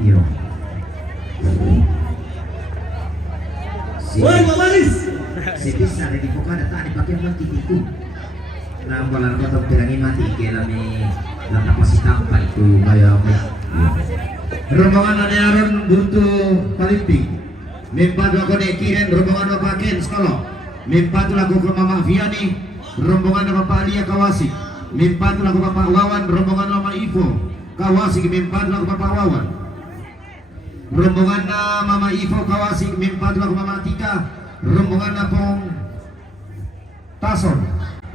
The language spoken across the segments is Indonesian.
Iya. Woi, Maris. Si bisa di buka data dipakai mati itu. Nah, kalau kau pirangi mati kelami lata pasti tampak itu kayak rombongan ada yang butuh Olimpik. Mimpa dua kode kiren rombongan Bapak Ken sekolah. Mimpa tu lagu ke Mama Viani, rombongan Bapak Lia Kawasi. Mimpa tu lagu Bapak Wawan, rombongan Mama Ivo Kawasi. Mimpa tu lagu Bapak Wawan, rombongan Mama Ivo Kawasi. Mimpa tu lagu Mama Tika, rombongan Pong Tason.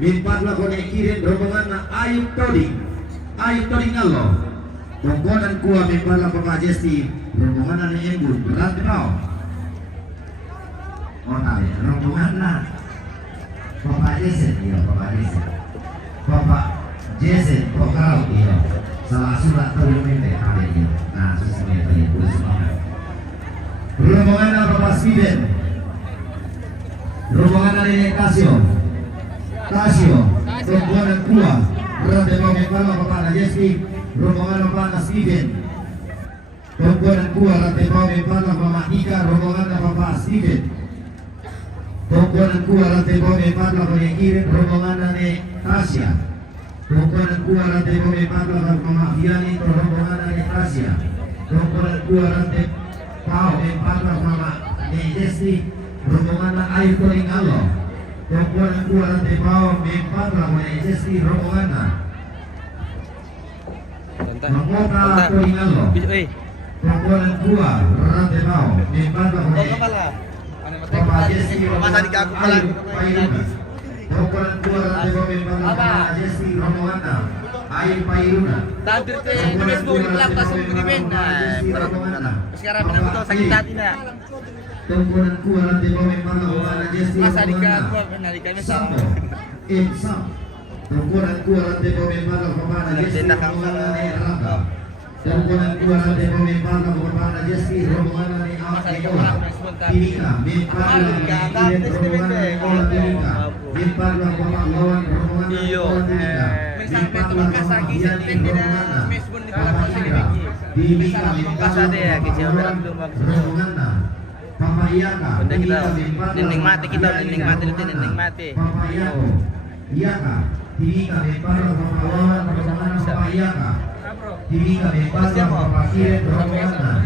Mimpa tu lagu kiren rombongan Ayub Toding. Ayub Toding Allah. Tongkonan kuah mimpa lagu Bapak Jesti, rombongan Ane Embun berat kau. Oh tahu, rombongan lah Bapak Jason, iya Bapak Jason. Bapak Jason, kau iya. Salah surat terlalu deh kali ini. Nah, sesuai tadi boleh semangat. Rombongan Bapak Steven, rombongan dari Casio, rombongan kuah. Rombongan kepala Bapak Najesti, rombongan Bapak Steven. Rombongan kuah, rombongan kepala Bapak Ika, rombongan Bapak Steven. Rombongan kuah lantai bawah empat lawan yang kiri rombongan dari Tasya. Rombongan kuah lantai bawah empat lawan Mama Viani rombongan dari Tasya. Rombongan kuah lantai bawah empat lawan Mama Desti rombongan Ayu Toring Allah. Rombongan kuah lantai bawah empat lawan Desti rombongan Mangota Toring Allah. Rombongan kuah lantai bawah empat lawan Bapak Jesti masa dikaku pala rombongan kuah lantai bawah Bapak Jesti rombongan Ayu Pairuna. Tampil ke Facebook di belakang pas begini sekarang mana betul sakit hati nak. Rombongan kuah lantai bawah Bapak Jesti Masa dikaku penarikannya sama. Insam. Rombongan kuah lantai bawah Bapak Jesti rombongan Raka. Rombongan kuah lantai bawah Bapak Jesti rombongan Eka. Tika, Mimpa rombongan Tika. Mimpa Bapak Lawan rombongan Tika. Mimpa Bapak Viani rombongan Bapak Tika. Tika, Mimpa rombongan Bapak Iyaka. Dinding mati kita, dinding mati itu dinding mati. Bapak Iyako. Iyaka. Tika, Mimpa Bapak Lawan rombongan Bapak Iyaka. Tika, Mimpa Bapak Kiren rombongan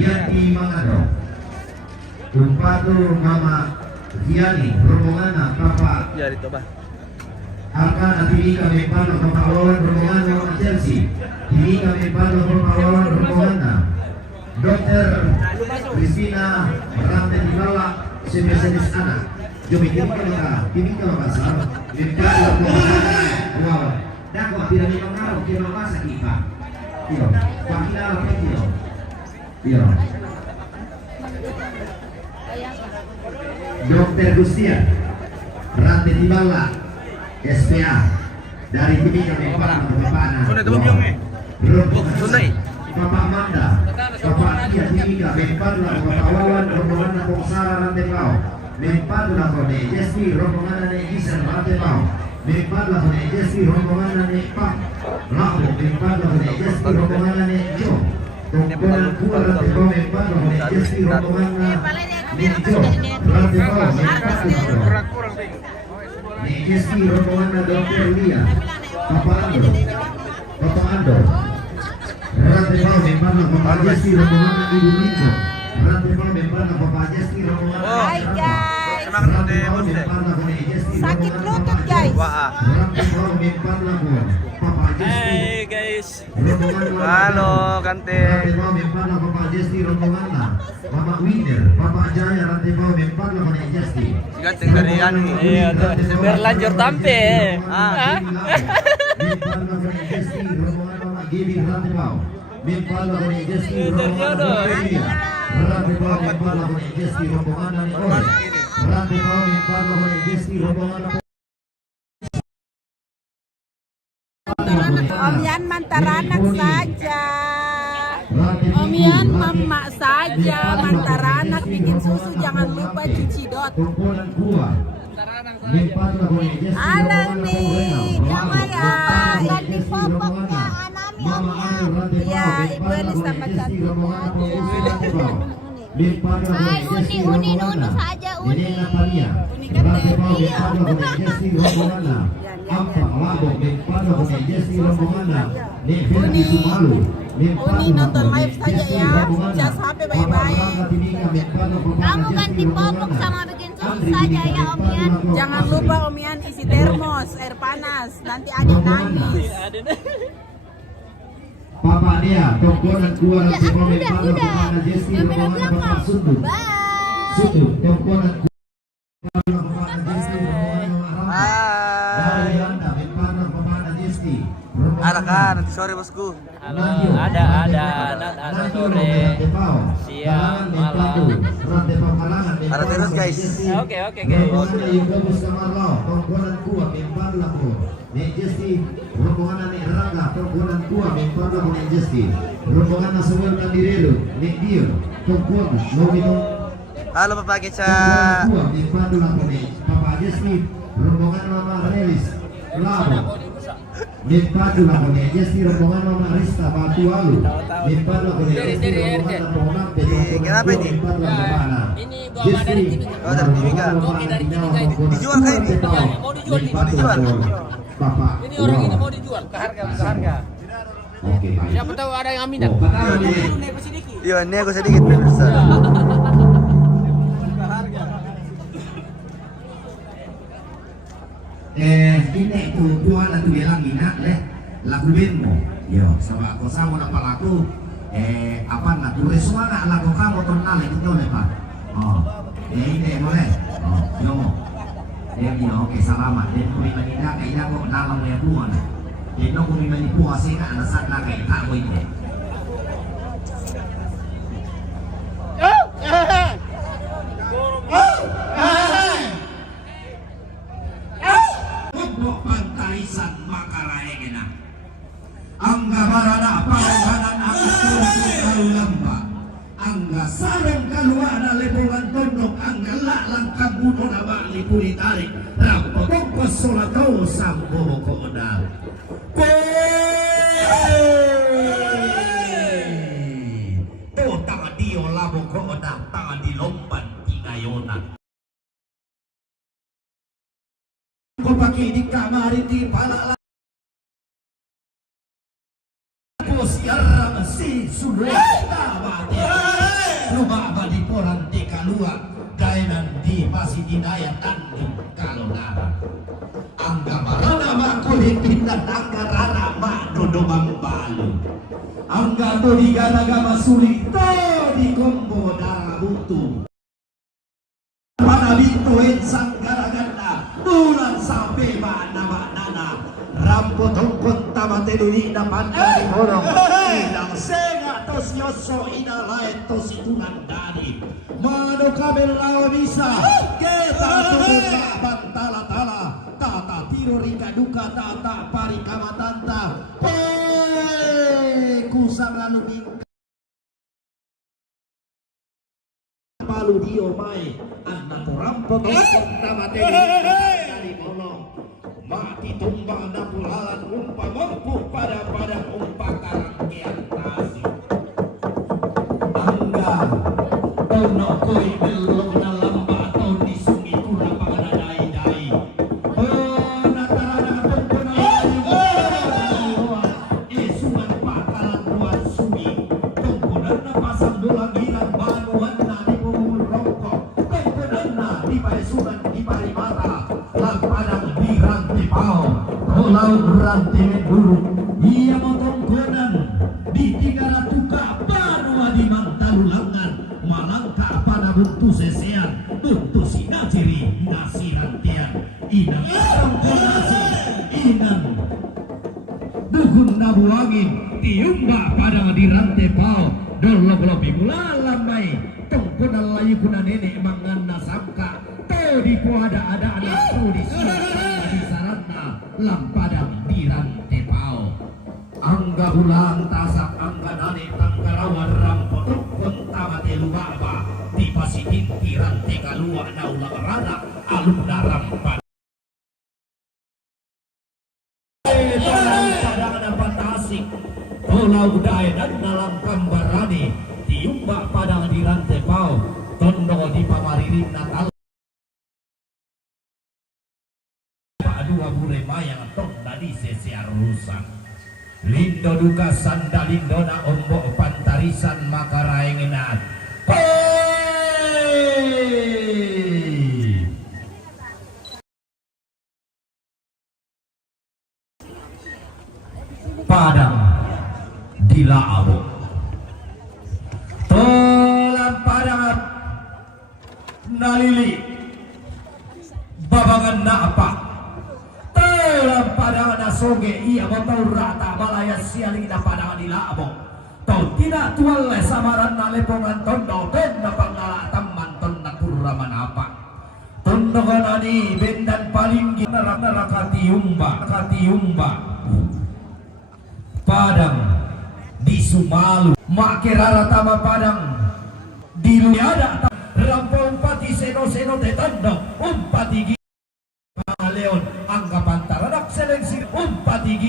Yati Mangado. Tumpatu Mama Viani rombongan Bapak Ya ditambah. akan nanti kami pano Bapak Wawan rombongan Mama Chelsea. Ini kami pano Bapak Wawan rombongan Dokter Christina Ramdan Dibala spesialis anak. Jom ini kalau kasar. Ini wow. Dan kok tidak mengaruh ke mama sakit Pak. Iya. Pak kita apa itu? Iya. Dokter Gustian Rantai Dibala SPA dari TV kami Bapak Bapak Manda Bapak Tia TV kami Bapak Wawan rombongan Pongsara Rantai Bau Mempat lah kode Jesti rombongan dari Isan Rantai Bau Mempat lah kode Jesti rombongan dari Pak Lalu mempat lah kode Jesti rombongan dari Jo rombongan kuat Rantai Bau mempat lah kode Jesti rombongan Nijo Rantai Bau mempat lah Jesti rombongan Dokter Lia Bapak Ando Rantai Bau mempat lah Bapak Jesti rombongan Ibu Nijo Rantai Bau mempat lah Bapak Jesti rombongan Hai guys, sakit lutut guys. Hai guys. Halo Kante. Bapak Jesti rombongan Bapak Winner, Bapak Jaya Rantai Bau mempat lah Bapak Jesti. Ganteng dari anu. Iya, berlanjur tampil. Ah. Mempat lah Bapak Jesti rombongan Bapak Gibi Rantai Bau. Mempat lah Bapak Jesti rombongan Rantai Bau mempat lah Bapak Jesti rombongan dari Ore. Rantai Bau mempat lah Bapak Jesti rombongan Om Yan mantaranak saja. Om Yan mama saja mantaranak bikin susu jangan lupa cuci dot. Alang nih, damai ya. Lagi popoknya anami Iya, Ibu Elis tambah cantik. Ay, uni nuno saja uni. Uni kan deh. Iya. Uni nonton live saja ya, cas HP baik-baik. Kamu ganti popok sama bikin susu saja ya Om Ian. Jangan lupa Om Ian isi termos, air panas, nanti adik nangis. Papa dia, tongkonan keluar Udah, aku udah. Kamera belakang. Bye. Situ, tongkonan Hai. Ada kan nanti sore bosku. Ada sore, siang, malam. Ada terus guys. Oke guys. Halo Bapak Keca. Rombongan Mama Relis Labo Limpadu lah kone Jesti rombongan Mama Rista Batu Alu Limpadu lah kone Jesti rombongan Rombongan Kenapa ini? Ini gua dari Timika. Oh dari Timika. Dijual kan ini? Mau dijual nih. Mau dijual. Bapak Ini orang ini mau dijual ke harga. Oke baik. Siapa tahu ada yang aminan. Oh, kata dia. Iya, ini aku sedikit pemirsa. Ini tuh Tuhan aku bilang minat leh lagu benmo. Yo, sama aku sama nak palaku apa nak tulis suara lagu kamu terkenal itu boleh Pak. Oh, ini boleh. Oh, yo. Yo, oke selamat. Dan kami mengindah kayak kok dalam ya Tuhan. Jadi kami menipu asing anak sana kayak tak boleh. Pantaisan Makaraegena Angga barada pauhanan aku lamba Angga sareng kaluana lebongan tondok Angga laklang kabuno nama lipuri tarik Rampo tongkos solatau sambo koda Tuh tangan dio labo koda tangan di lomban tingayona Kau pakai di kamar di pala siaran si sudah tabati rumah badi poran di kalua dainan di masih di daya tanding kalau nara angga marana makulit dan angga rara madodo mambalu angga to di gana-gana sulit to di kombo darah butuh pada bintuin sang gara-gara bulan sampai mana rampo tongkon tamate duli na pandai horong ilang senga tos yoso ina lain tos itunan dari mano kabel lawa bisa kita tubuka bantala-tala tata tiro rika duka tata pari kamatanta kusang lalu bingka palu dio mai anak rampo tongkon tamate duli dari bolong mati tumbang dan pulalan umpa mampu pada umpa karangkean tasi angga tono koi belum na lamba atau di sungi kuna pada dai-dai natarana tongkona esuan pakalan luar sungi tongkona na pasang dulang hilang banuan na di bumul rongkok tongkona di paesuan di parimata lang padang di rantai pao pulau rantai dulu ia motongkonan di 300 panua di mantalulangan malangka pada buntu sesean buntu sinaciri nasirantian inang tongkonasi inang dukun nabuangin tiumba pada di rantai pao dolok-lopi mula lambai tongkonan layu kuna nenek mangana samka di kuada ada anak di di sarana lampadang di rantai pao angga bulan tasak angga nane tangkarawan rampo tukun tamate lubaba di pasitin di rantai kalua naulang rana alun daram pada padang ada pantasik Tolang Kambarani Tiumba Padang di Rantepau Tondo di Pamaririn Natal Dua bule mayang tonda di sesiar rusak Lindo duka sandalindona ombok pantarisan makaraengenat Padang di Laabo Tolang Padang Nalili Babangan Napa Tolang Padang Nasoge ia mau rata balaya sialing na Padang di Laabo Tau tidak tual samaran na lepongan tondo ben na pangala taman tonda pura manapa tondo kanani bendan paling neraka Tiumba Padang di Sumalu makirara tama Padang di Lumiada rampau umpati seno de tondo umpati Leon anggapan taradak seleksi umpati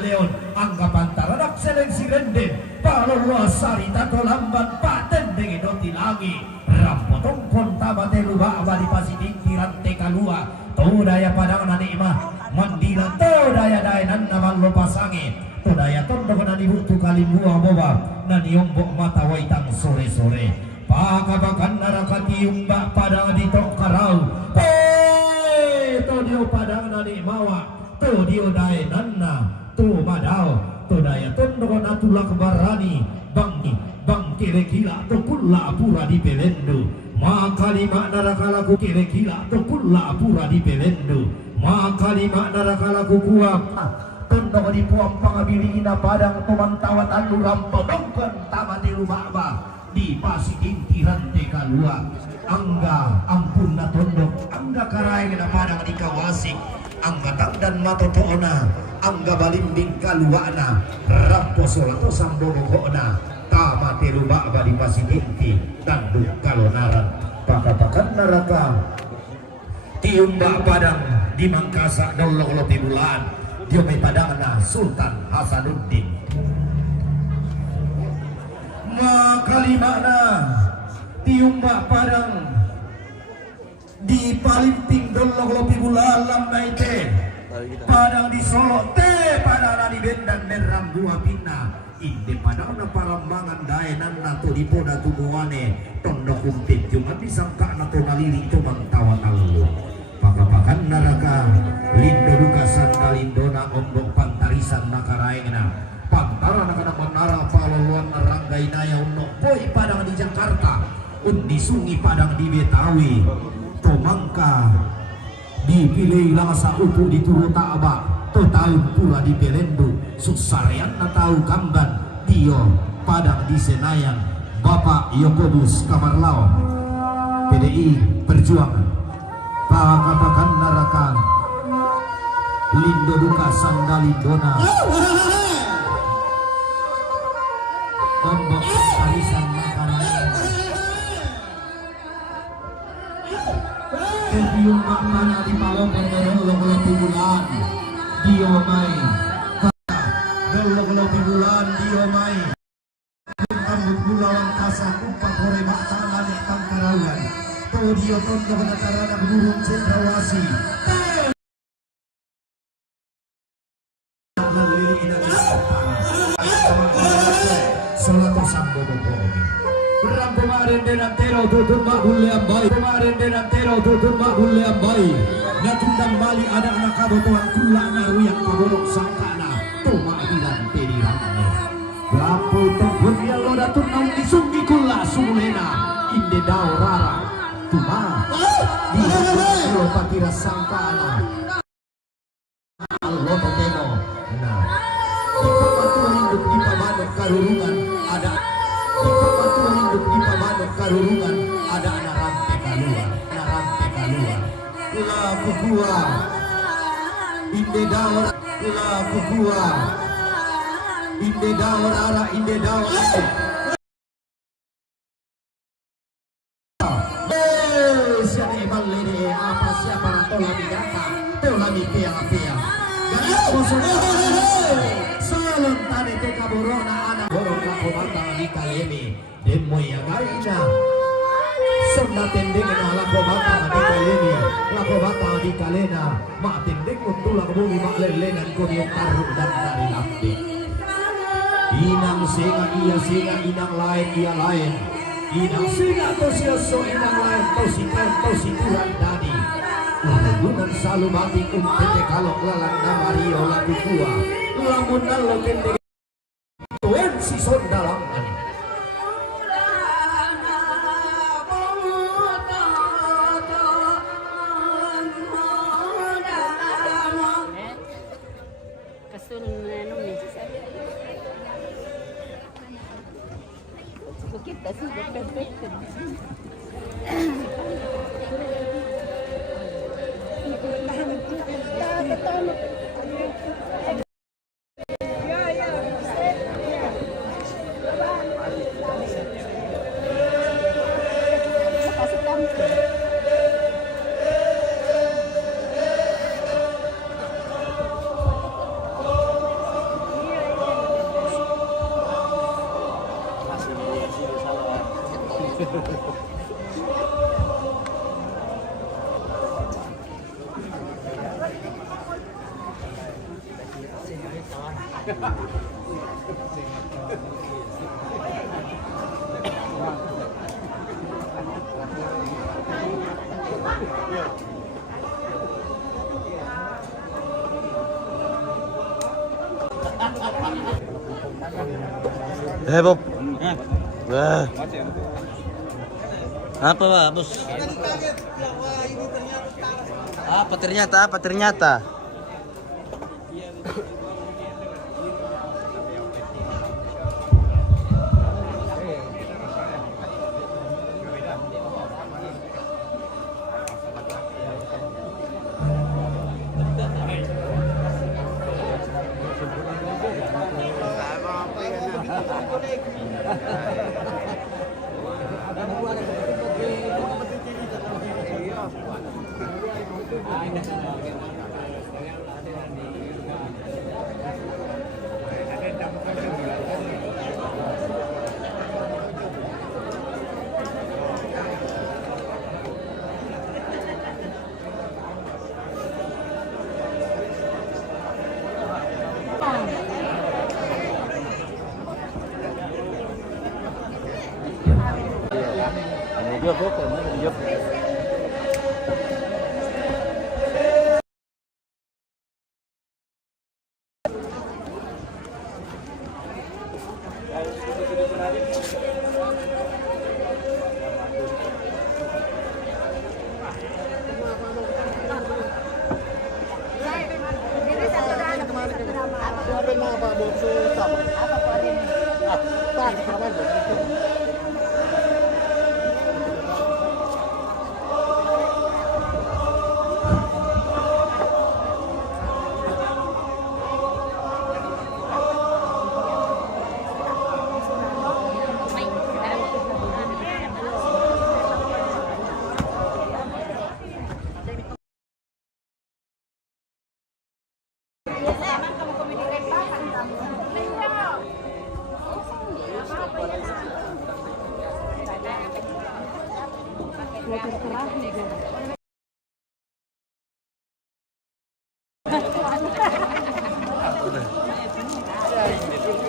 Leon anggapan taradak seleksi renden palolo sarita tolamban paten dengan doti lagi rampotong konta batelu abadi pasidik tirante kalua todaya Padang nani imah mandila todaya daenan nama lo pasange todaya tondo nani butu kali buah boba nani ombok mata waitang sore-sore pakabakan naraka Tiumba Padang di Tokkarau to dio Padang nani mawa to dio daenanna to madao to daya tondo natulak barani bang kere gila to kulla pura di Pelendo maka lima naraka laku kere gila to kulla pura di Pelendo maka lima naraka laku kuat tondo di puang pangabili ina Padang pemantauan anu rampodongkan taman di rumah di Pasikin tirante kalua angga ampun na tondok angga karai na Padang di Kawasik angga tangdan matotoona angga balimbing kaluana rampo solato sambogokona tama telu ba'ba di Pasikinti tanduk kalonaran pakapakan neraka Tiumba Padang di Mangkasa dolok di bulan diomai Padangna Sultan Hasanuddin makalimana Tiumba Padang di Palimping dolok lopi bulan lambaite Padang di Solo Padang di Bendan Meram dua pina inde Padang na parambangan daenan nato di poda tubuane tondo kumpit cuma disangka nato nalili itu mangtawa talu pakapakan naraka lindo duka sandalindona ombok pantarisan nakaraengna pantara nakana menara paloluan naranggai naya unno poi Padang di Jakarta undi sungi Padang di Betawi tomangka dipilih langsa upu di Turutaba to tahun pula di Pelendo suksarian na tahu kamban Tio Padang di Senayan Bapak Yokobus Kamarlao PDI Perjuangan pakapakan neraka lindo duka sandalindona ombok tarisan makanan Tiumba Padang di Palembang dolok bulan diomai dolok bulan diomai rambut bulawan kasak umpat hore maktana di Tangkarawan Todio tondo kenatarana burung cendrawasi Solato sambo bobomi Perang kemarin denantero tutun mahulle ambai kemarin denantero tutun mahulle ambai natundang bali ada anak kabotohan kula naru yang paborok sangkana toma bilan tedi ramane lapu tembun ya lo datun nang disungi kula sumulena inde dao rara tuma di lo patira sangkana allo temo nah di pematuan hidup di pamanok karurungan ada di pematuan hidup di pamanok karurungan ada anak rantai kalua laku gua inde dawar laku gua inde dawar ala inde dawar siapa balede apa siapa tola bidata tola piang-piang gak kosong salon tadi teka borona anak lako bata di kalemi demo ya gaina sonda tendeng na lako bata di kalemi lako bata di kalena ma tendeng utula kebumi mak lelenan kodiok taruh dan dari abdi inang singa iya singa inang lain iya lain inang singa tosioso inang lain tosikuran dadi hubungan selalu mati umpete kalau lalang namario lagu tua lamun nalo kende tuen si sondalangan kita sudah perfect. Bob. Wah. Apa Pak, Bos? Apa ternyata?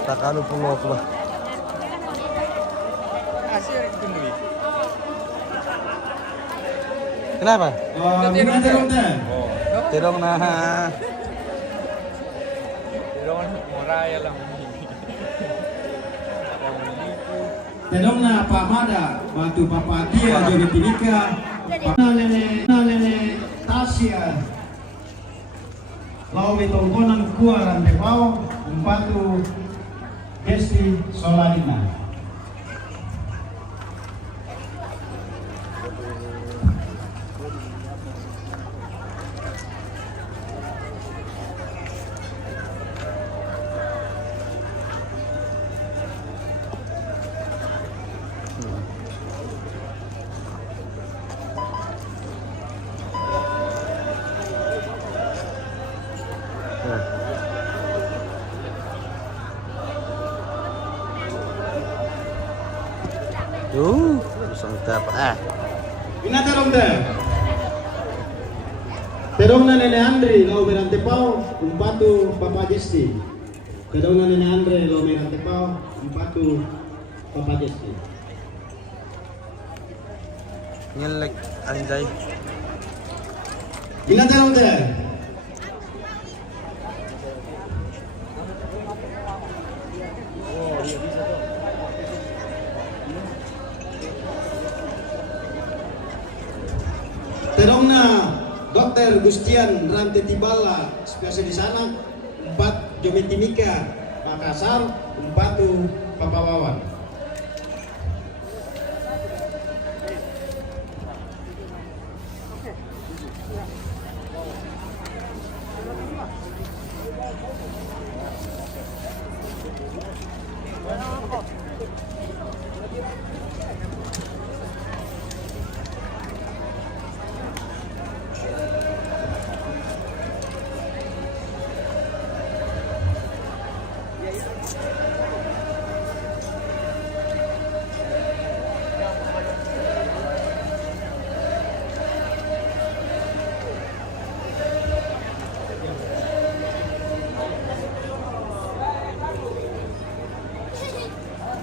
Takalo pulo ko ba? Kenapa? Tirong na. Tirong muraya lang. Tenong na pamada batu papatia jadi tinika nalene tasia lau betongkonang kuaran tebau umpatu Desti Solarina. Usang dapat. Pinatarong Terong na Nene Andre, lau merante pau, umpatu Papa Jesti. Terong na Nene Andre, lau merante pau, umpatu Papa Jesti. Nyelek anjay. Pinatarong Terong na Dr. Gustian Rante Tibala, spesialis anak, 4 Jometimika, Makassar, 4 Papawawan.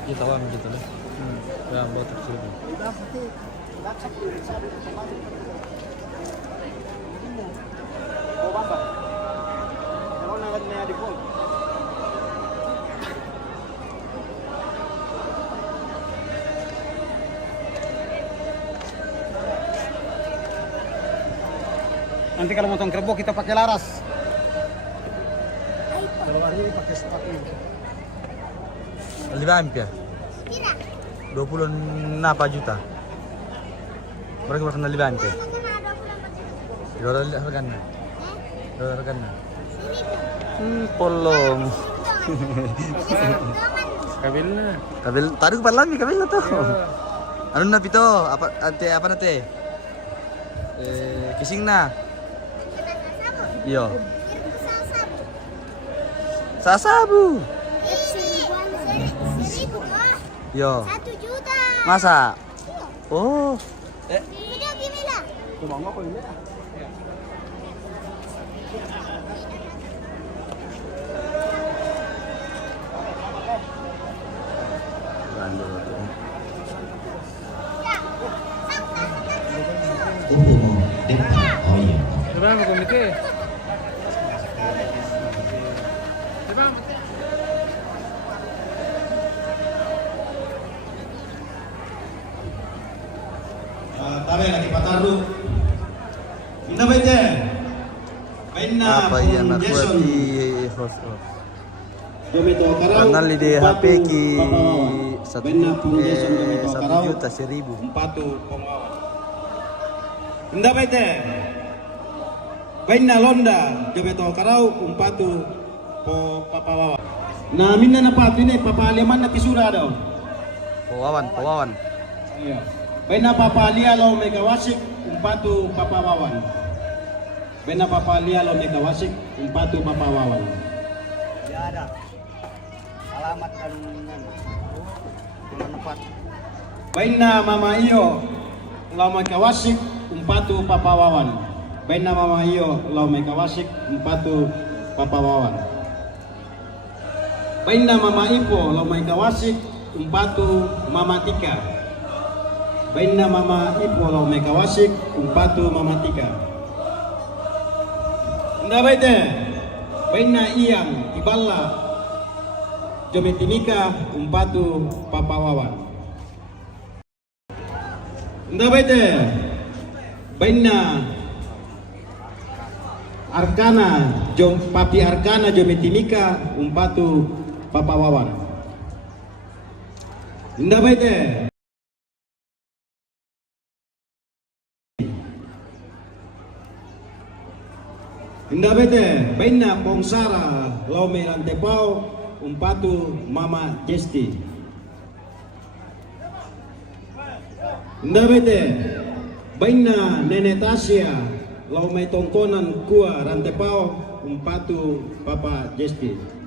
Kita tahu gitu lah. Ya, buat tersebut. Nanti kalau motong kerbau kita pakai laras. Kalau hari ini pakai sepatu. Lima ampere. 20 juta. Mereka makan 5 ampere. Berapa harganya? Berapa harganya? Polong. Kabilnya. Kabil, tadi ku lagi kabil tuh. Anu na pito, apa nate? Kising na. Iyo. Sasabu. Yo. 1 juta. Masa? Oh. Video gini lah. Coba aku komite. Tabe lagi pataru. Indah bete. Baina Apa yang aku Jason. di host. Jometo Karau. Kanal di HP ki Baina pun Jason Jometo 1 Karau. juta 1000. 4 Pemawan. Indah bete. Baina Londa Jometo Karau 4 Papawawan. Nah, minna na pati ni papaliaman na tisura daw. Pawawan. Iya. Baina papalia lo megawasik 4 Papawawan. Baina papalia lo megawasik 4 Papawawan. Ya ada. Alamat dan tempat. Baina mama iyo lo megawasik 4 Papawawan. Baina mama iyo lo megawasik 4 Papawawan. Baina mama ipo lo megawasik 4 Mama Tika. Baina mama ipo lo megawasik 4 Mama Tika. Nda baite. Baina iyang Tibala Jometimika 4 Papawawan. Nda baite. Baina Arkana Papi Arkana Jometimika 4 Papawawan. Nda baite. Nda baite. Baina Pongsara Laume Rantepao 4 Mama Jesti. Nda baite. Baina Nene Tasya Laume Tongkonan Kua Rantepao 4 Papa Jesti.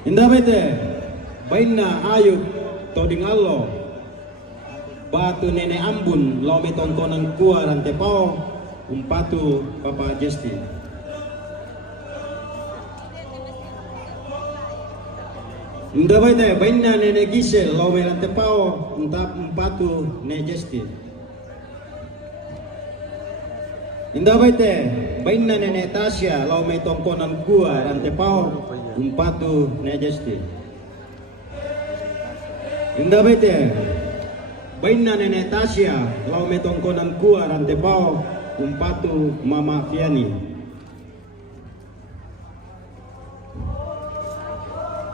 Indah bete. Baina Ayub Todingallo. Batu Nenek Ambun lome tontonan kuah rantepau umpatu Papa Jesti. Nda baita baina Nenek Gisel lome rantepau umpatu Nenek Jesti. Nda baita baina Nenek Tasya lome tontonan kuah rantepau umpatu Nenek Jesti. Nda baita baina Nenek Tasya lau metongkonan kuah rantepau umpatu Mama Fiani.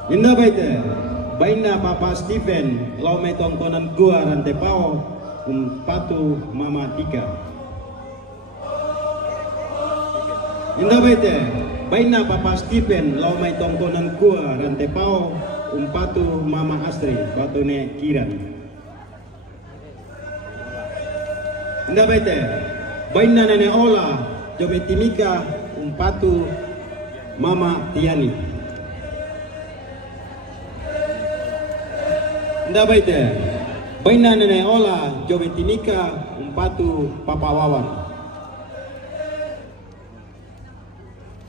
Indah baita baina Papa Stephen lau metongkonan kuah rantepau umpatu Mama Tika. Indah baita baina Papa Stephen lau metongkonan kuah rantepau umpatu Mama Astri batune Kiran. Nda baita baina Nenek Ola Jobe Timika umpatu Mama Tiani. Nda baita baina Nenek Ola Jobe Timika umpatu Papa Wawan.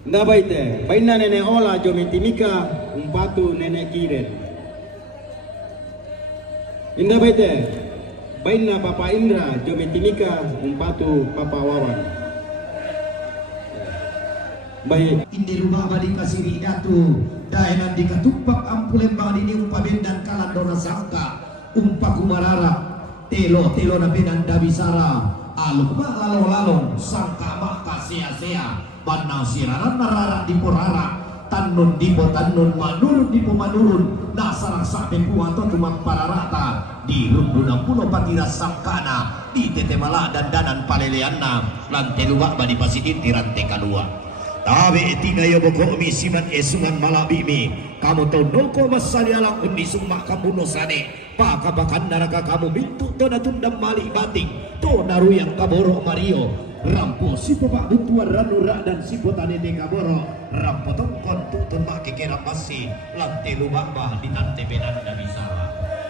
Nda baita baina Nenek Ola Jobe Timika umpatu Nenek Kiren. Nda baita baina Papa Indra Jobe Timika umpatu Papa Wawan. Baik. Indi rumah badi kasiri datu daenan dikatupak ampulen badi ini umpa bendan kalandona sangka umpa kumarara telo na bendan dabisara aluk mak lalong sangka maka sia-sia banau siraran narara dipurara tanun dipo tanun manurun dipo manurun nasarang sampai puato cuma para rata di runduna pulau patira sangkana di tetemala dan danan paleleanna lantai luak badi pasitin di rantai kadua. Tabe etika yo boko mi siman esungan malabimi kamu tondoko masali alang undi summa kamu nosane pakabakan naraka kamu mintu tona tundam mali bating to naru yang kaboro Mario rampo si bapak butuan ranura dan si potane de kaboro rampo tongkon tutun mak kekera pasi lantai lubak bah di tante benanda bisara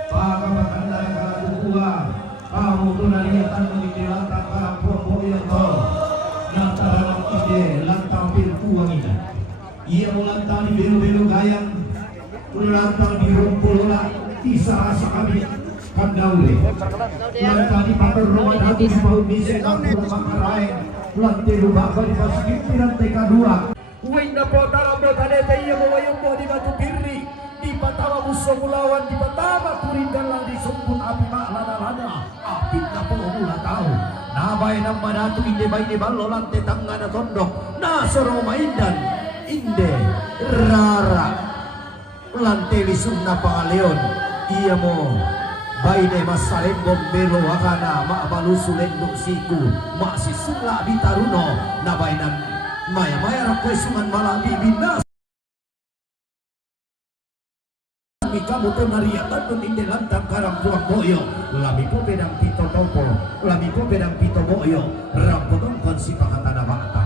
pakabakan naraka butua kamu tunariatan mengikilantak karampo boyo to lantaran ide lantang biru wanita ia melantang di biru-biru gayang melantang di rumpul lah isa rasa kami kandaule lantang di patur rumah hati di bau misi lantur makarai lantai rumah di pasik lantai kedua wina potara botanete ia mewayung di batu birri di patama musuh mulawan di patama kuringan lang di sumpun api mak lana-lana api napo mula tahu nabai nama datu inde bayi ballo lantai tangan tondok nasoro maindan inde rara lantai lisumna pangaleon iya mo bayi masarem bombelo wakana mak balusu lenduk siku mak sisula bitaruno nabai nan maya rakoi suman malam bibinas kamu tuh nariatan pun inde lantang karang buang boyo lami po pedang pito topo lami po pedang pito boyo rampotong konsi pakatana bakta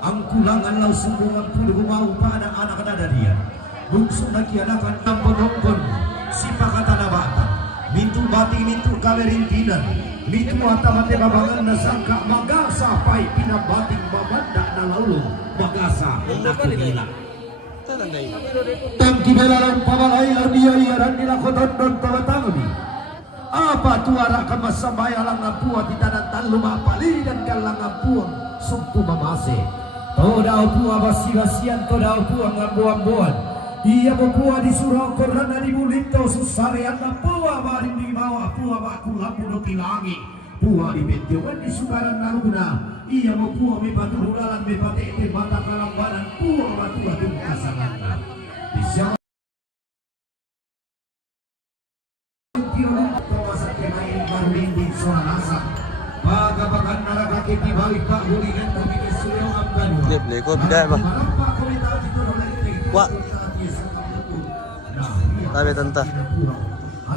angkulangan lau sumbungan pudu mau pada anak ada dia bungsu lagi anakan ampon si pakatana bakta mintu bati mintu kalerintinan mintu mata-mata babangan nasangka magasa pai pinabating babanda na laulu magasa naku gila tangki belalang pabalai dia iaran dilakoton don tawatangi apa tuara kamasa bayalang ngapua di tanah taluma pali dan galang ngapuang sumpu mamase todau pua basi-basian todau pua ngambuan-buan ia bopua di surau korana di bulito susarean ngapua maring di bawah pua baku lampu doki langi pua di bentuan di sukaran naruna iya mau pua me batu hulalan me patete mata kalambanan pua batu kasangan di siapa tiro kawasan kenain baruin di sonasa bagabakan naraka kiti balik pak hulingan tapi kesulio amgan Lep leko bida ba wa tabe tanta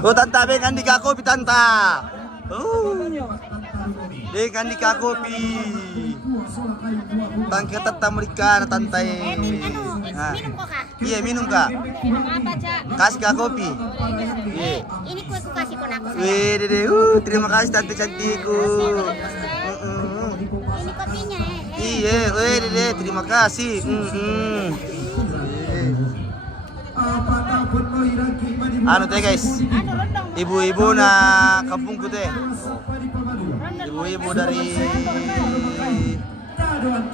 oh tanta be kan dikako pitanta kan dikako pi tangketat tamrika na tantay Ah. Minum kok kak? Iya, minum kak. Minum apa cak? Kasih kak kopi. Iya. Ini kue ku kasih kon aku. Wih, dede, terima kasih tante cantikku. Ini kopinya Iya, wih, dede, terima kasih. Anu teh guys, ibu-ibu na kampungku teh, ibu-ibu dari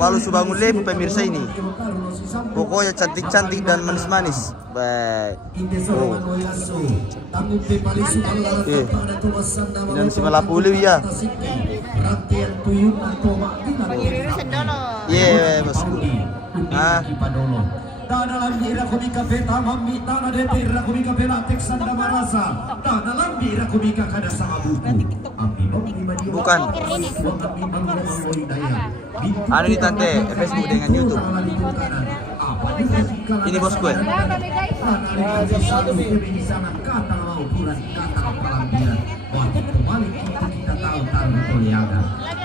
Palu Subangun Lebu pemirsa ini. Pokoknya cantik-cantik dan manis-manis. Baik. Oh. Dan si Malapuli ya. Pengirim sendolo. Iya, bosku. Ah. Dalam dira komika beta mamita na dera komika bela teksanda marasa. Dalam dira komika kada sama buku. Bukan. Anu ini tante, Facebook dengan YouTube. Ini bosku ya.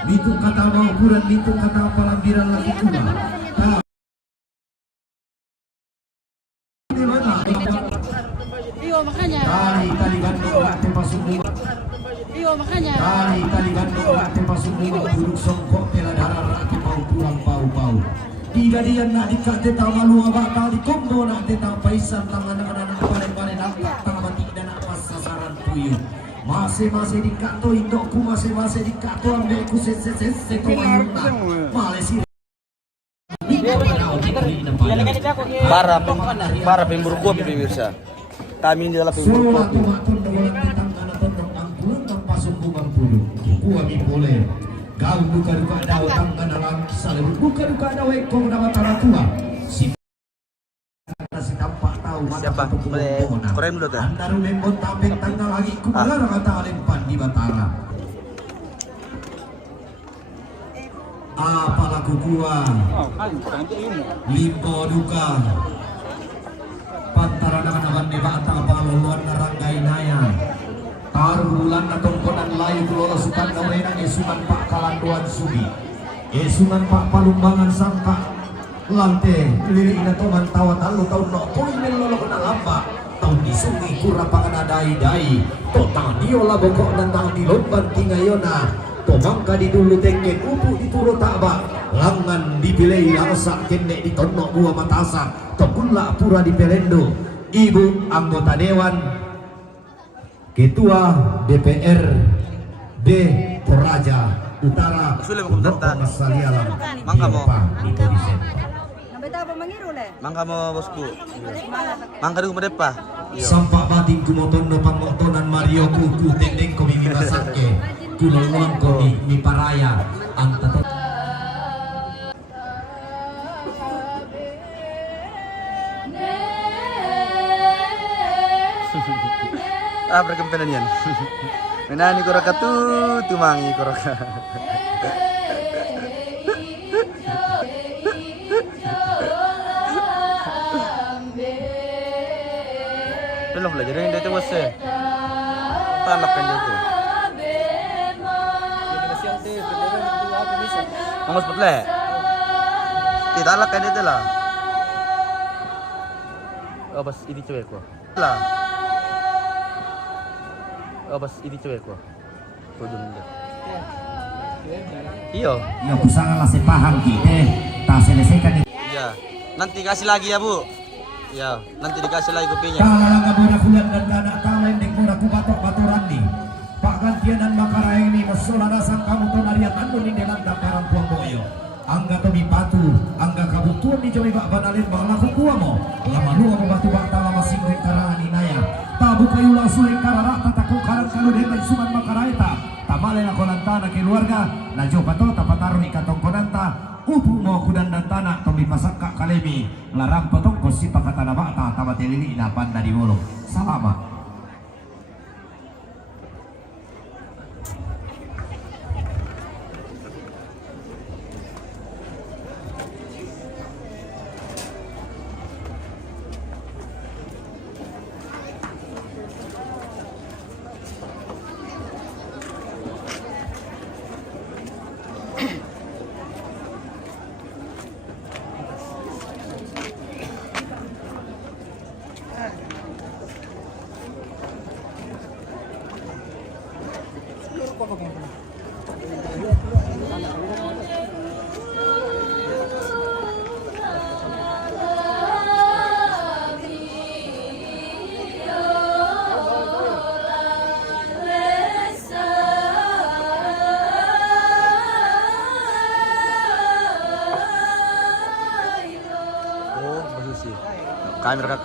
Itu kata mau ukuran, itu kata palambiran lagi pula. Iyo makanya. Kali gandong ate pasuk bunga. Iyo makanya. Kali gandong ate pasuk bunga. Duduk songkok pela darah ate mau pulang pau-pau. Tiga dia nak dikate tak malu abak tali kombo nak te tak paisan tangan anak-anak balik-balik nampak tangan mati dan apa sasaran puyuh. Masih dikato indokku masih dikato ambekku se komayuna. Malaysia. Para pemburu kopi pemirsa. Kami ini adalah pemburu kopi. Kau buka-buka dawa tangan dalam kisah buka-buka dawa ekor dawa tanah tua. Si tampak tahu Siapa? Boleh korem dulu tuh. Antaru lembut tapi tanggal lagi kumalara kata alempan di Batara. Apa laku gua? Limpo duka. Pantara nakan di bata paloluan naranggai naya. Taruh bulan atong konan layu kulola sukan kawenang esuman pak kalanduan subi. Esuman pak palumbangan sangka lante lili ina toman tawa talu tau no poin melolo kena lamba. Tau di sungi kura pangan adai-dai. Totang diola bokok dan tang di lomban tingayona. Tomangka di dulu tengken upu di turo takba. Langan dipilih langsak kene di tonok buah matasa. Tokulla pura di pelendo. Ibu anggota dewan Ketua DPR D Toraja Utara Masalialam Mangga mo. Nabeta apa mangiru le? Mangga mo bosku. Mangga dulu medepa. Sampak bating kumoton no pangmotonan Mario kuku tendeng ko mimi basake. Kulungan ko mi paraya anta Perkempenan yan. Menani koraka tumangi koraka. Belum belajar yang dia tuh se. Tanak kan dia tuh. Ngos betle. Kita alak kan dia tuh lah. Oh bas ini cewek kok. Lah. Oh bas ini cewek kok. Ujungnya. Iyo. Ya kusangan lah sepaham kita. Tak selesaikan. Iya. Nanti kasih lagi ya bu. Ya. Nanti dikasih lagi kopinya. Kalau ngabura bulan dan anak talent yang murah kubatok baturan nih. Pak Gantian dan Makara ini mesola rasang kamu tonarian anu di dalam dataran Puang Boyo. Angga tobi patu, angga kabutuan di Jawa Bak Banalin balaku kuamo. Lama lu aku batu bak tala masing karani naya. Tabu kayu langsung karara tataku karan kalu dengan suman Makaraita. Tamale na konanta na keluarga na jo pato tapataron ikatong konanta. Upu mo kudan dan tanah tobi pasakka kalemi. Larang potong kosi pakatana bata tamatelili inapan dari wolong. Salamat.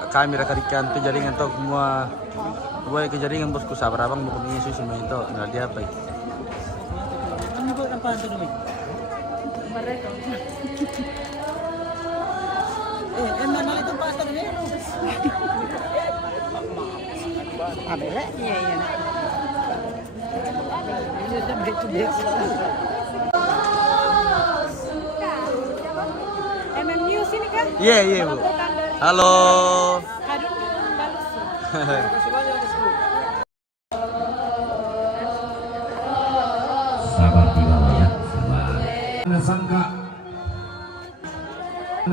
Kamera karikan tu jaringan tu semua buat ke jaringan bosku sabar abang bukan Yesus semua itu nggak dia apa Emang itu pastor ni? Iya iya. MM News ini kan? Iya Bu. Halo. Sabar di bawah ya, sabar.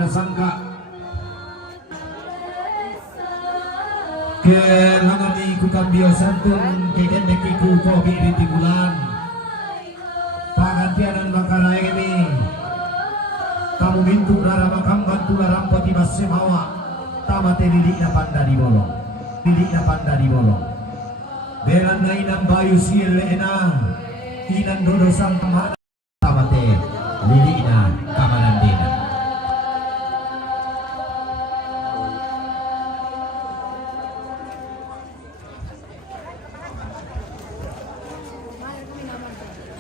Sangka kelangan iku kambio santun keken dekiku kopi di tigulan pangantianan bakara ini kamu mintu darah makam bantu larang poti basemawa tamate didikna panda di bolong belan nainam bayu sir enang inan dodo sang kemana tamate didikna kamanan dina.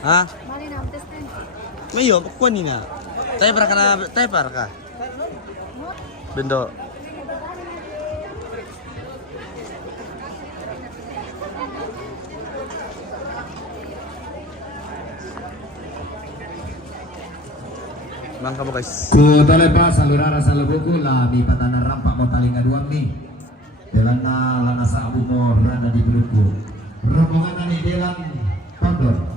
Hah? Mayo, kuan ni na. Tayar ka. Bendo. Bangka mo guys. Ku talepa salurara salubuku la mi patana rampak mo talinga duang ni. Delan na lana sa abu mo rana di buluku. Rombongan ni delan pondor.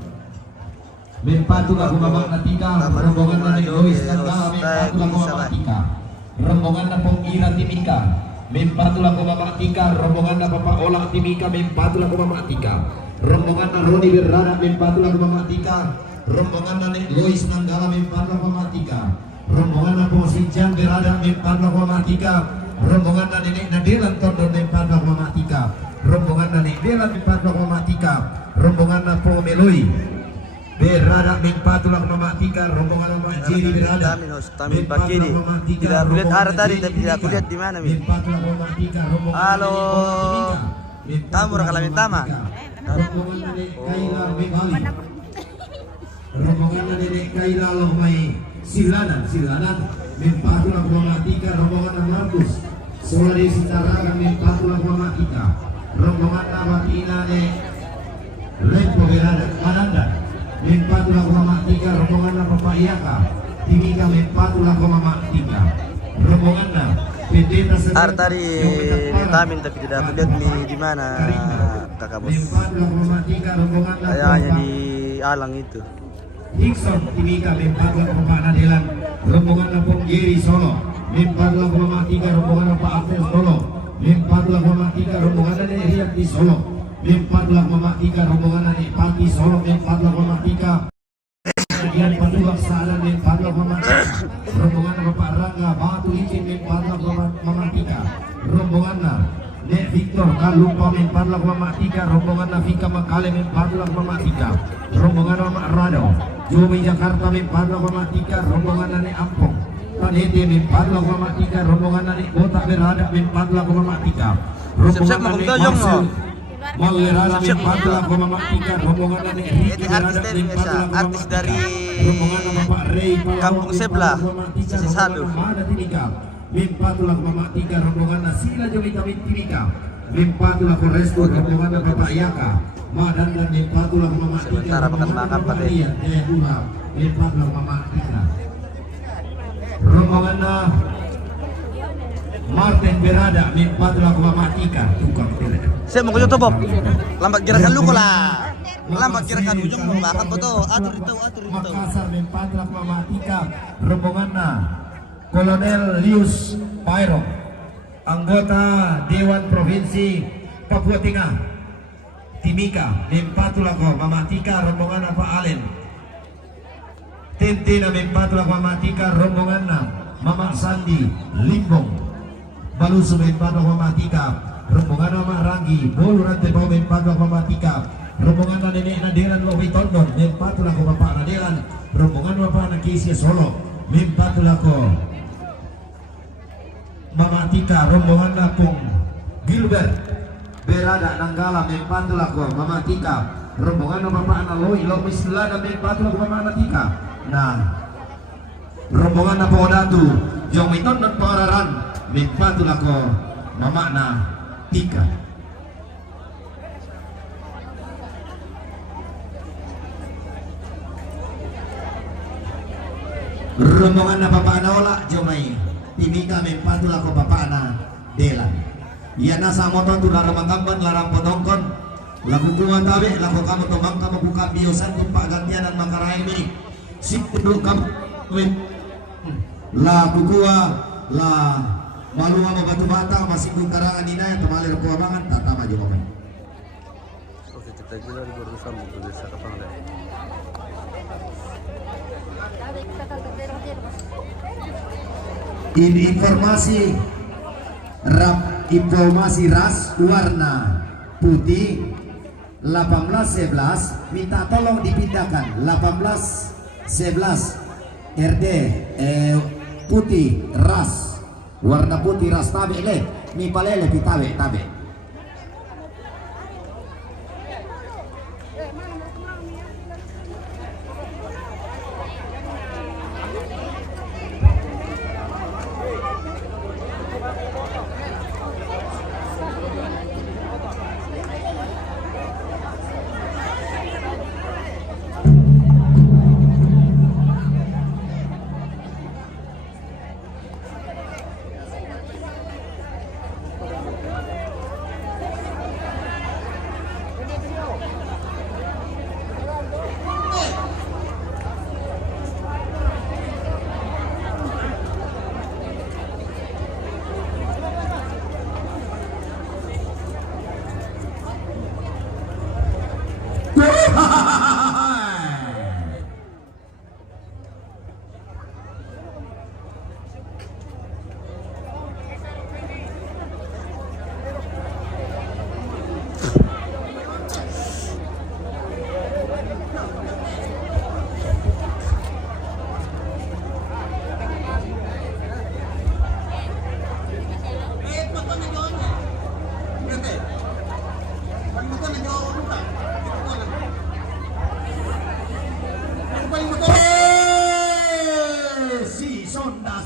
Mimpatu lagu babak natika rombongan na ni Lois Nangga mimpatu lagu babak tika. Rombongan na Ponggira Timika. Mimpatu lagu babak tika rombongan na Papa Olah Timika mimpatu lagu babak tika. Rombongan na Roni Wirrada mimpatu lagu babak tika. Rombongan na ni Lois Nangga mimpatu lagu babak tika. Rombongan na Posijan Wirrada mimpatu lagu babak tika. Rombongan na ni Nadelan Tondor mimpatu lagu babak tika. Rombongan na ni Delan mimpatu lagu babak tika. Rombongan na Pomeloi berada mimpatulah mematika rombongan Mama Jiri berada Tamin Bakiri tidak aku lihat arah tadi tapi tidak aku lihat di mana mi halo tamu rakala mintama rombongan Nenek Kaila Lohmai silanan mimpatulah mematika rombongan Markus Sulawesi Utara mimpatulah mematika rombongan Nabatina Lempo berada Mananda mimpatulah Mama Tika rombongan Bapak Iyaka Timika mimpatulah Mama Tika rombongan Pendeta Artari Tamin tapi tidak aku lihat di mana kakak bos mimpatulah Mama Tika rombongan kayaknya di alang itu Hickson Timika mimpatulah Bapak Nadelan rombongan Pong Giri Solo mimpatulah Mama Tika rombongan Pak Afes Solo mimpatulah Mama Tika rombongan Riak di Solo mimpatulah Mama Tika rombongan dari Pati Solo mimpatulah Mama Tika kemudian Patulah Saran mimpatulah Mama Tika rombongan Bapak Rangga Batu Licin mimpatulah Mama Tika rombongan Nek Victor Kalupa mimpatulah Mama Tika rombongan Vika Makale mimpatulah Mama Tika rombongan Mama Rado Jomi Jakarta mimpatulah Mama Tika rombongan Nek Ampong Panete mimpatulah Mama Tika rombongan Nek Botak Berada mimpatulah Mama Tika siap-siap mau kumdojong no Mallerana mimpatulah Mama Tika rombongan dari Riki berada mimpatulah artis dari Bapak Rey kampung sebelah sisi satu mimpatulah Mama Tika rombongan Sila Jomita Timika mimpatulah Koresto rombongan Bapak Yaka Madan dan mimpatulah Mama Tika sementara makan makan pada mimpatulah Mama Tika rombongan Martin berada mimpatulah Mama Tika tukang teler. Saya mau ke YouTube, Bob. Lambat gerakan lu lah. Lambat gerakan ujung mau makan foto. Atur itu. Makassar mimpatulah Mama Tika rombongan Kolonel Lius Pairo anggota Dewan Provinsi Papua Tengah Timika mempatulako mamatika rombongan apa Alen. Tentina mempatulako mamatika rombongan Mama Sandi Limbong. Balusu mempatulako mamatika rombongan Mama Ranggi. Bolu rantai bau mempatulako mamatika rombongan nenek Nadelan Lowi Tondon mempatulako bapak Nadelan rombongan bapak Nakisia Solo mempatulako mamatika rombongan Lapung Gilbert Berada Nanggala mempatulako mamatika rombongan bapak Naloi Lomis Lada mempatulako mamatika. Nah rombongan Napodatu Jong Miton dan Pararan mempatulako mamana tika. Rombongan na Bapak Naola Jomai Timika mempatulako Bapak na Delan. Iya nasa moto tular magamban larang potongkon lagu kuwan tabi lagu kamu tomang kamu buka biosan tumpak gantian dan makarai minik sip dulu kamu lagu kuwa la malu ama batu bata masih karangan dina temalir kuwa bangan tata maju komen. Oke, kita gila di berurusan untuk desa Kapangla. Ini informasi ras warna putih 18-11 minta tolong dipindahkan 18-11 RD putih ras warna putih ras tabe le mi palele pitabe tabe.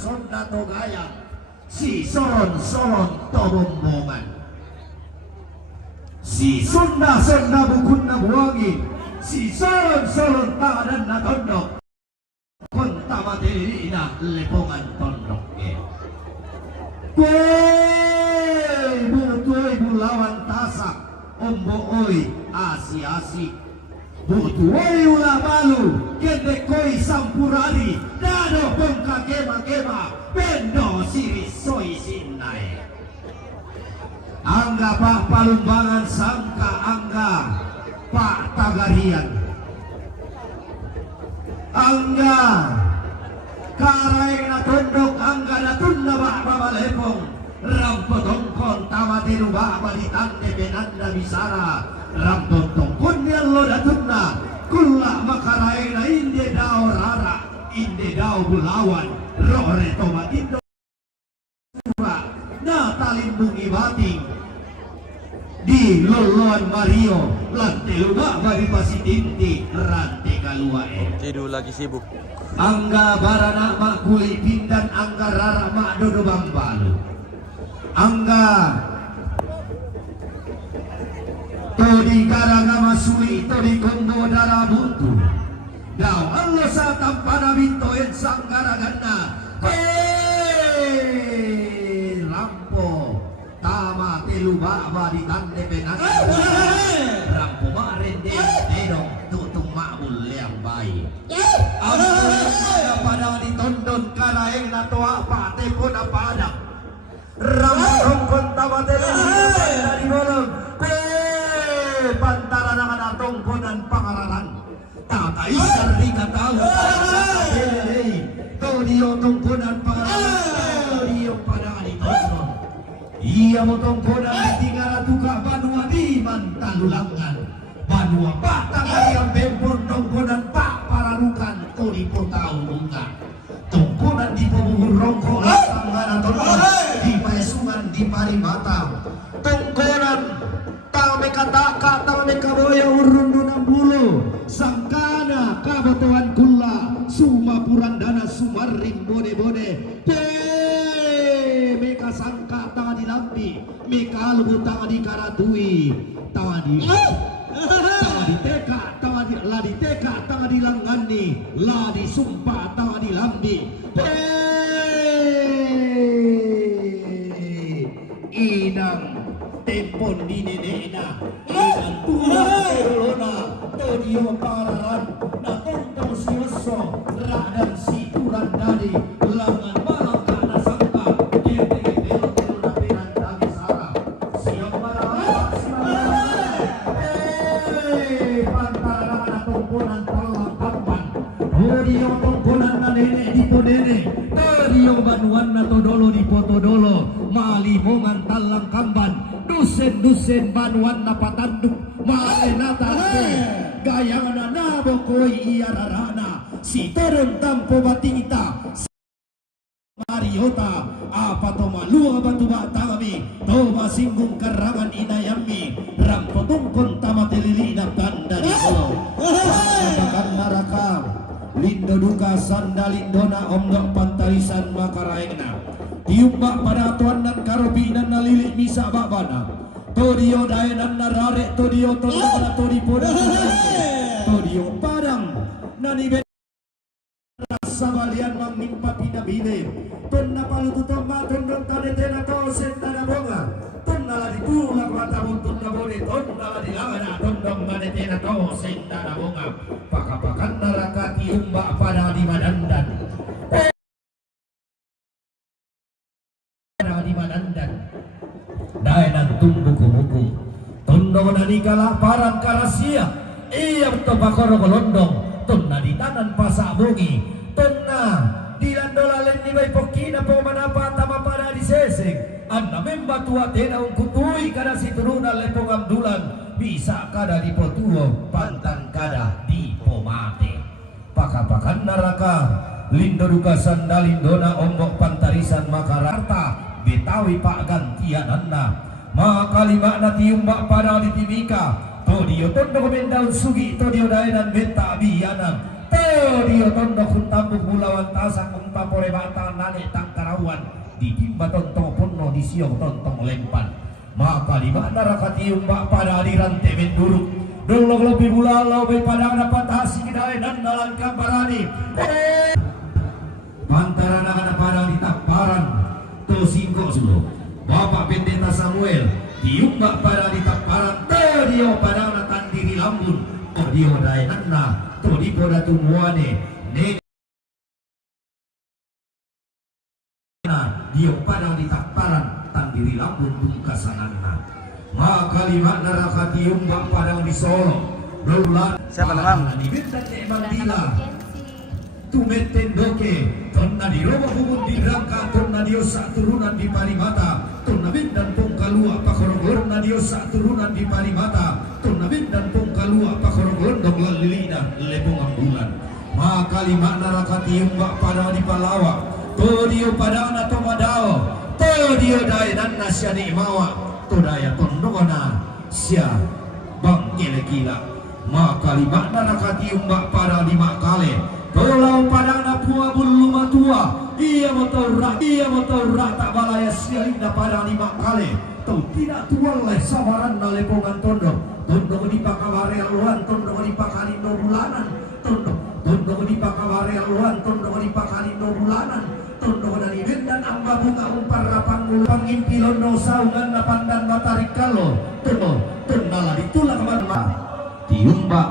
Sonda togaya si soron tobombongan si sonda bukun na buwangi si soron tangan na tondok konta materi na lepongan tondok butuy bulawan tasak omboy asi butuy ula balu kende koi sampurari dado pongka kema pendo siri soy sinai angga pak palumbangan sangka angga pak tagarian angga karaeng na tondok angga na tunna bak babalepong rampotongkon tamatinu bak balitante benanda bisara rampotongkon yallo datunna kulla makaraeng na inde dao rara inde dao bulawan rohre tomat indo na talimbung ibating di loloan Mario lantai lupa bagi pasitinti rantai kaluae Tidur lagi sibuk. angga barana mak kuli pindan angga rara mak dodo bambalu angga todi karanga masuli todi kombo dara buntu dao Allah sa tampana binto en sanggara ganna rampo tama telu baba di tante penas rampo maren dedong tutung makbul yang baik ada pada ditondon karaeng na toa pate pun apa ada rampo rongkon tama telu dari bolong pantang Aisar Rika tahu Todio tongkonan para Todio pada aditonton. Ia mo tongkonan di tinggal tuka banua di Mantalulangan. Banua batang ayam bempon tongkonan pak pararukan Todi po tahu bunga. Tongkonan di pemuhur rongko Sanggana tonton di Paesungan di Parimata. Tongkonan tame kataka tame kaboya urun dunam bulu Sangkana kabotoan kula Suma Purandana Sumaring bode-bode meka sangka tadi lampi meka lubu tadi karatui tadi teka tadi ladi teka tadi langani ladi sumpah tadi lambi inang tempon di nenena inang tulang terona todio pararan na tontong sioso radan si turan dadi langan malang kana sangka ente telo na peran dagi sara siang malang pantaran na tongkonan palang pampan todio tongkonan na nene di podene todio banuan na todolo di potodolo malimongan talang kamban dusen banuan na patanduk malenatase gayana nabokoi iararana si tereng tampo batingita Mariota apa to malua batu batami to masinggung karangan inayami rampo tungkon tamatelili na tanda di kolo katakan naraka lindo duka sandalindona omdok pantarisan makaraengna tiumbak pada tuan dan karobinan nalili misa babana todio daenan narare todio tolong todi poda todio padang nani rasa balian mangimpa pinabile tonna palutu tomba tondong kadetena to sentana bonga tonna la ditulak mata buntun na bode tonna la dilangana tondong kadetena to sentana bonga pakapakan neraka tiumbak pada di madandan di madandan daenan tumbuku-buku tondong nanikala parang karasia iya tobakoro kolondong tonna di tanan pasak bungi tonna di landolalen ni bay pokina po manapa tama para di seseng anda memba tua tena ungkutui kada si turuna lepong amdulan bisa kada di potuo pantang kada di pomate pakapakan neraka lindo duka sandalindona ombok pantarisan makararta Betawi pak gantiananna maka lima na tiumbak pada di timika todio tondo mendaun sugi todio daenan beta abiyanan todio tondo kuntambuk bulawan tasak kuntapore bata nane tangkarawan di timba tontong pono di siong tontong lempan maka lima naraka tiumbak pada di rante menduruk dolog lebih bulalau be padang dapat hasi daenan dalam kamparani pantaran akan padang di tamparan singko sulo Bapak Pendeta Samuel diumbak pada di tamparan todio pada natan diri lambun todio daenanna todi poda tumuane dio pada di tamparan tan diri lambun tungkasananna maka lima neraka diumbak pada di Solo dolan siapa namam di bentan Mandila tumeten doke tonna di roba hukum di rangka tonna diosa turunan di Parimata tonna bindan pungkalua pakorogolon na diosa turunan di Parimata tonna bindan pungkalua pakorogolon dong lalilina lepong ambulan maka lima neraka tiumbak pada di Palawa todio pada na tomadao todio daenan na siya ni mawa todaya tondogona siya bang kila maka lima neraka tiumbak pada di Makale Tolong padana pua bulu matua ia motor tak balaya sialinda pada lima kali tau tidak tuang leh samaran na lepongan tondong di pakaware aluan tondong di pakalindo bulanan tondong di pakaware aluan tondong di pakalindo bulanan tondong dari bendan amba bunga umpar rapang mulpang impi londo saungan na pandan matarik kalo tondong lah ditulak kemana tiumbak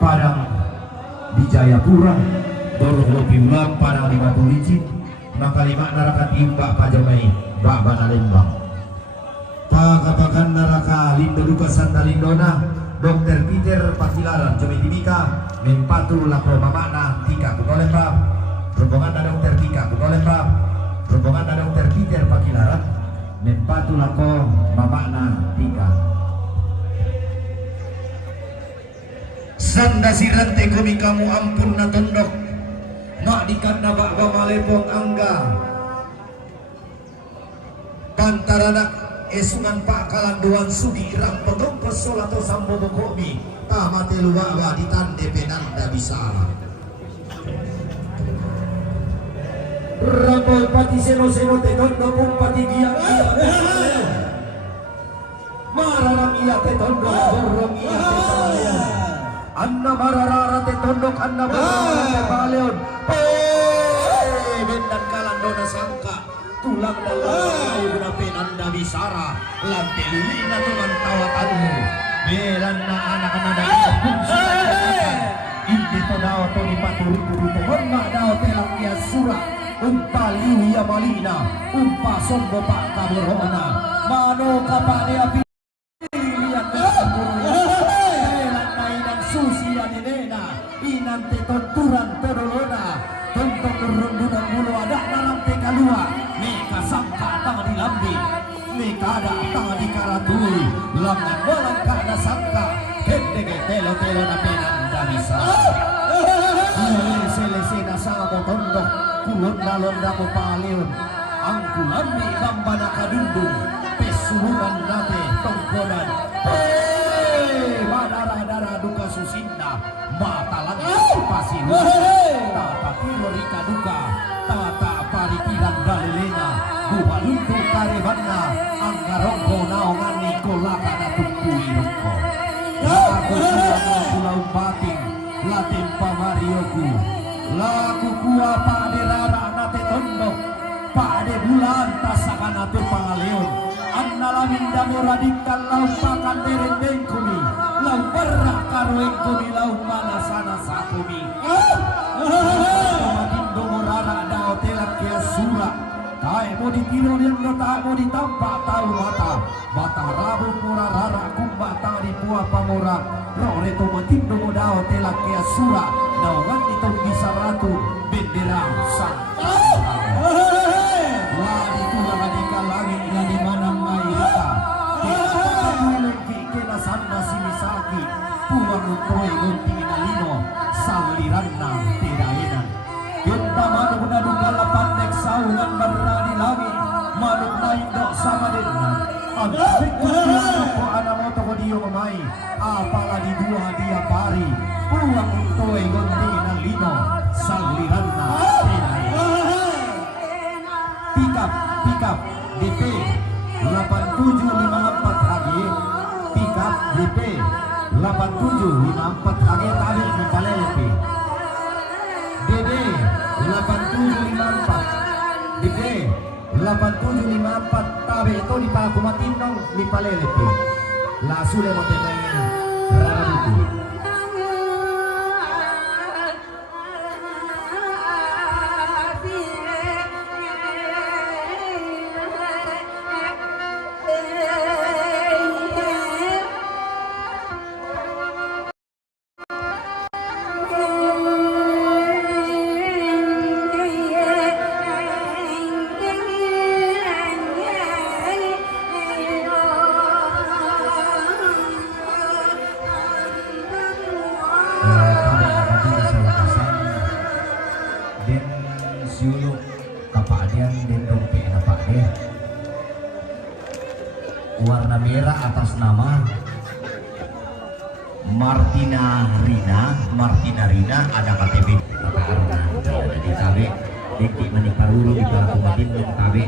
padang di Jayapura dorong lebih ulang pada lima polisi maka lima neraka tiumbak pajamai bak bana lembang tak katakan neraka lindo duka sandalindona Dr. Peter Pakilaran Cumi Timika Mempatu Lako Mamana Tika Kutolemba rombongan Dr. Tika Kutolemba rombongan Dr. Peter Pakilaran Mempatu Lako Mamana Tika Sanda sirante kami kamu ampun na tondok mak dikan na bakwa malepong angga Pantaranak Esungan Pak Kalanduan Sugi Irang Potong Pesolato Sambo Bokomi Tamate Luwawa Ditande Penanda Bisara Rampol Pati Seno Seno Tetondo Pumpati Giang Mararang Iya Tetondo Borong Iya Tetondo Anna Mararara Tetondok Anna Mararara Tepaleon Bendan Kalandona Sangka tulang dalam guna penanda bisara lantai lilina teman tawatanmu belanda anak-anak dari inti todao to di paturi kudu pohon dao telang kia surah umpali ya malina umpa sombo pak kaburona mano kapade api lihat belanda inan susi adinena inan tetonturan todolona tonton rundunan bulu ada dalam tekalua meka sangka tangan di lambi meka ada tangan di karatui langan bolang kada sangka kendege telo na penanda bisa selese na sanga motondok kulon dalonda mo paleon angku lambi gambana kadundung pesulungan nate tongkonan darah duka susinda mata langit pasilu tata tiro rika duka tata parikiran dalilena buha luntu karebanna anggarongko naongani kolaka datungkui rongko aku pulau bating latin pamarioku laku kuah pade rara nate tondok pade bulan tasakan atur pangaleon anna laminda moradikkan lau pakan derendeng kumi lau berrak karueng kumi lau mana sana sakumi Matindo morara dao telak kia sura kai mau dikiro yang tak mau ditampak tahu mata rabu murah rara kumba tadi buah pamora rore to matindo mo dao telak kia sura nawangan itong bisa ratu bendera sang wah itulah radika langit yang di mana mai rata kena sanda sinisaki pulang utoy gunting inalino saliranna tiraenan yunta manuk na dugal pandek saulan berani lagi manuk na indok sama denna abik ko anamoto ko diyo mamay apala di dua dia pari pulang utoy gunting inalino saliranna tiraenan pikap DP 8754 HG pikap DP 8754 HG tadi di Palelepi DD 8754 DD 8754 tabe itu di Pakumatindong di Palelepi lasule mo tenangin raraduku warna merah atas nama Martina Rina ada KTP jadi tabe deki maniparuru di Palaku Matindong tabe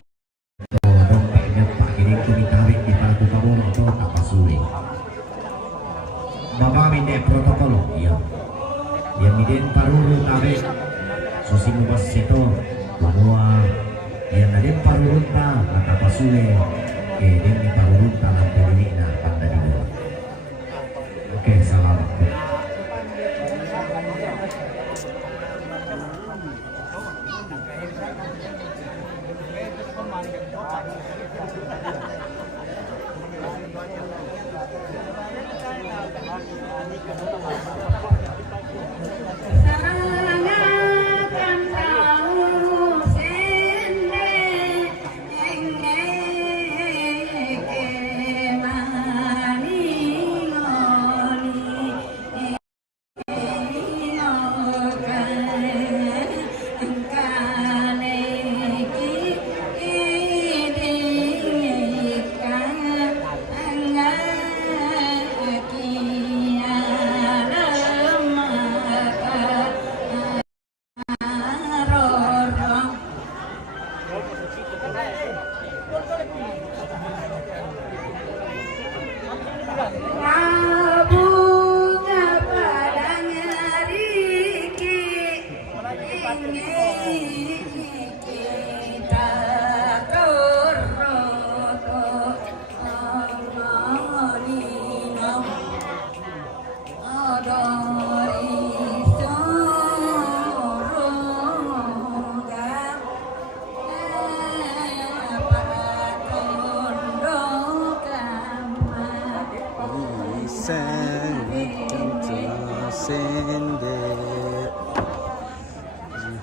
dompetnya Pak Giring kumi tabe di Palaku Kaboro atau Tapasuri Bapak minde protokol iya yang miden paruru tabe Susimu Baseto bahwa yang naden paruru ta Tapasuri dia di paruru tangan pelina pada di bawah. Oke, salam.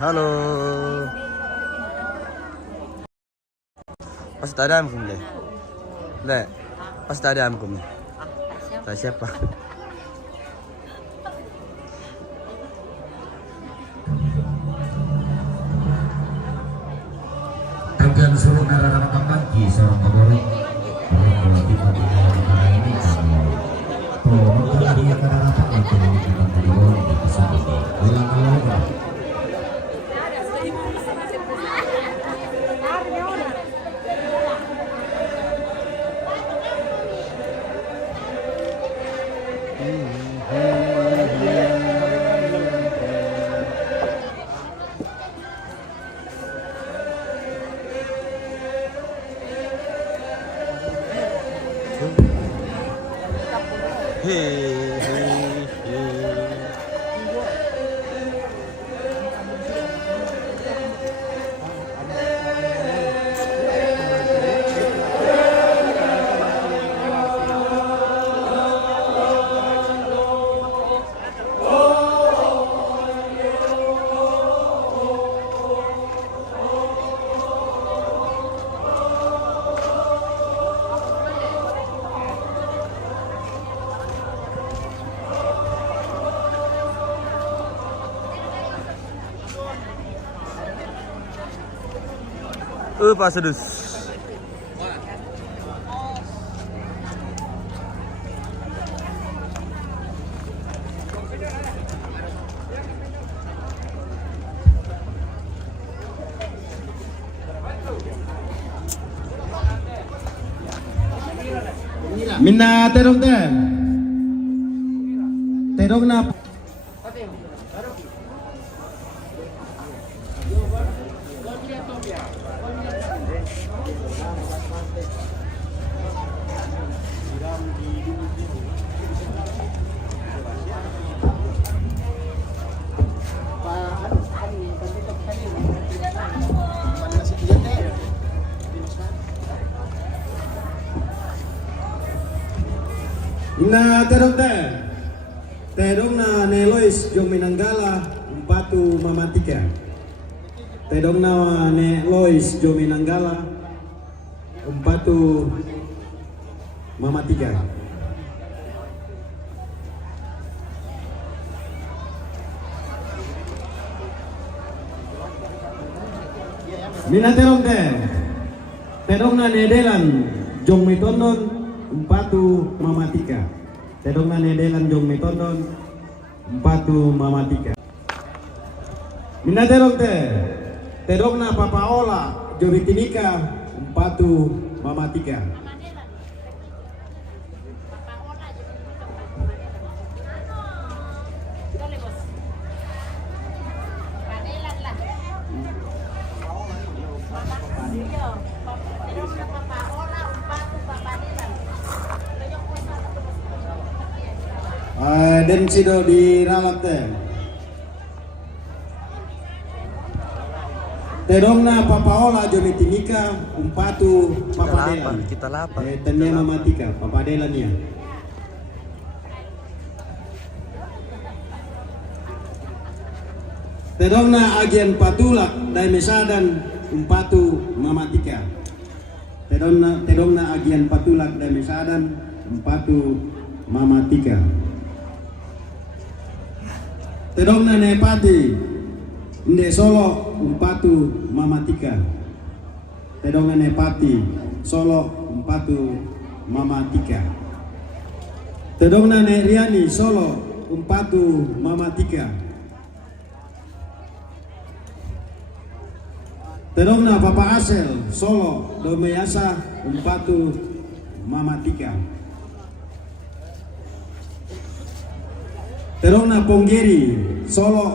Halo. Pasti ada amkum deh. Deh. Pasti ada amkum. Tak siapa? Agan suruh narara kaki seorang pegawai. Kalau tiba-tiba negara ini kami. Oh, mungkin dia karena apa itu kita berdua di pesawat ini. Ulang-ulang. Pak Sedus. Minna terong teh. Terong na. Na terong teh, terong na Nelois jong Minanggala umpatu mamatika. Terong na Nelois jong Minanggala umpatu mamatika. Mina terong teh, terong na Nedelan jong Mitonon umpatu mamatika. Terong na Nedelan jong Mitonon umpatu mamatika. Mina terong teh, terong na Papaola jong Ritinika umpatu mamatika. Dan sido di ralat teh. Terong na Papaola jom Ritinika umpatu papadelan. Kita lapar. Tanya mamatika papadelan ya. Tedongna agian patulak dai mesadan umpatu mamatika. Tedongna agian patulak dai mesadan umpatu mamatika. Tedongna nepati inde solo umpatu mamatika. Tedongna nepati solo umpatu mamatika. Tedongna neriani solo umpatu mamatika. Tedongna Papa Asel solo domeyasa umpatu mamatika. Tedongna Ponggeri solo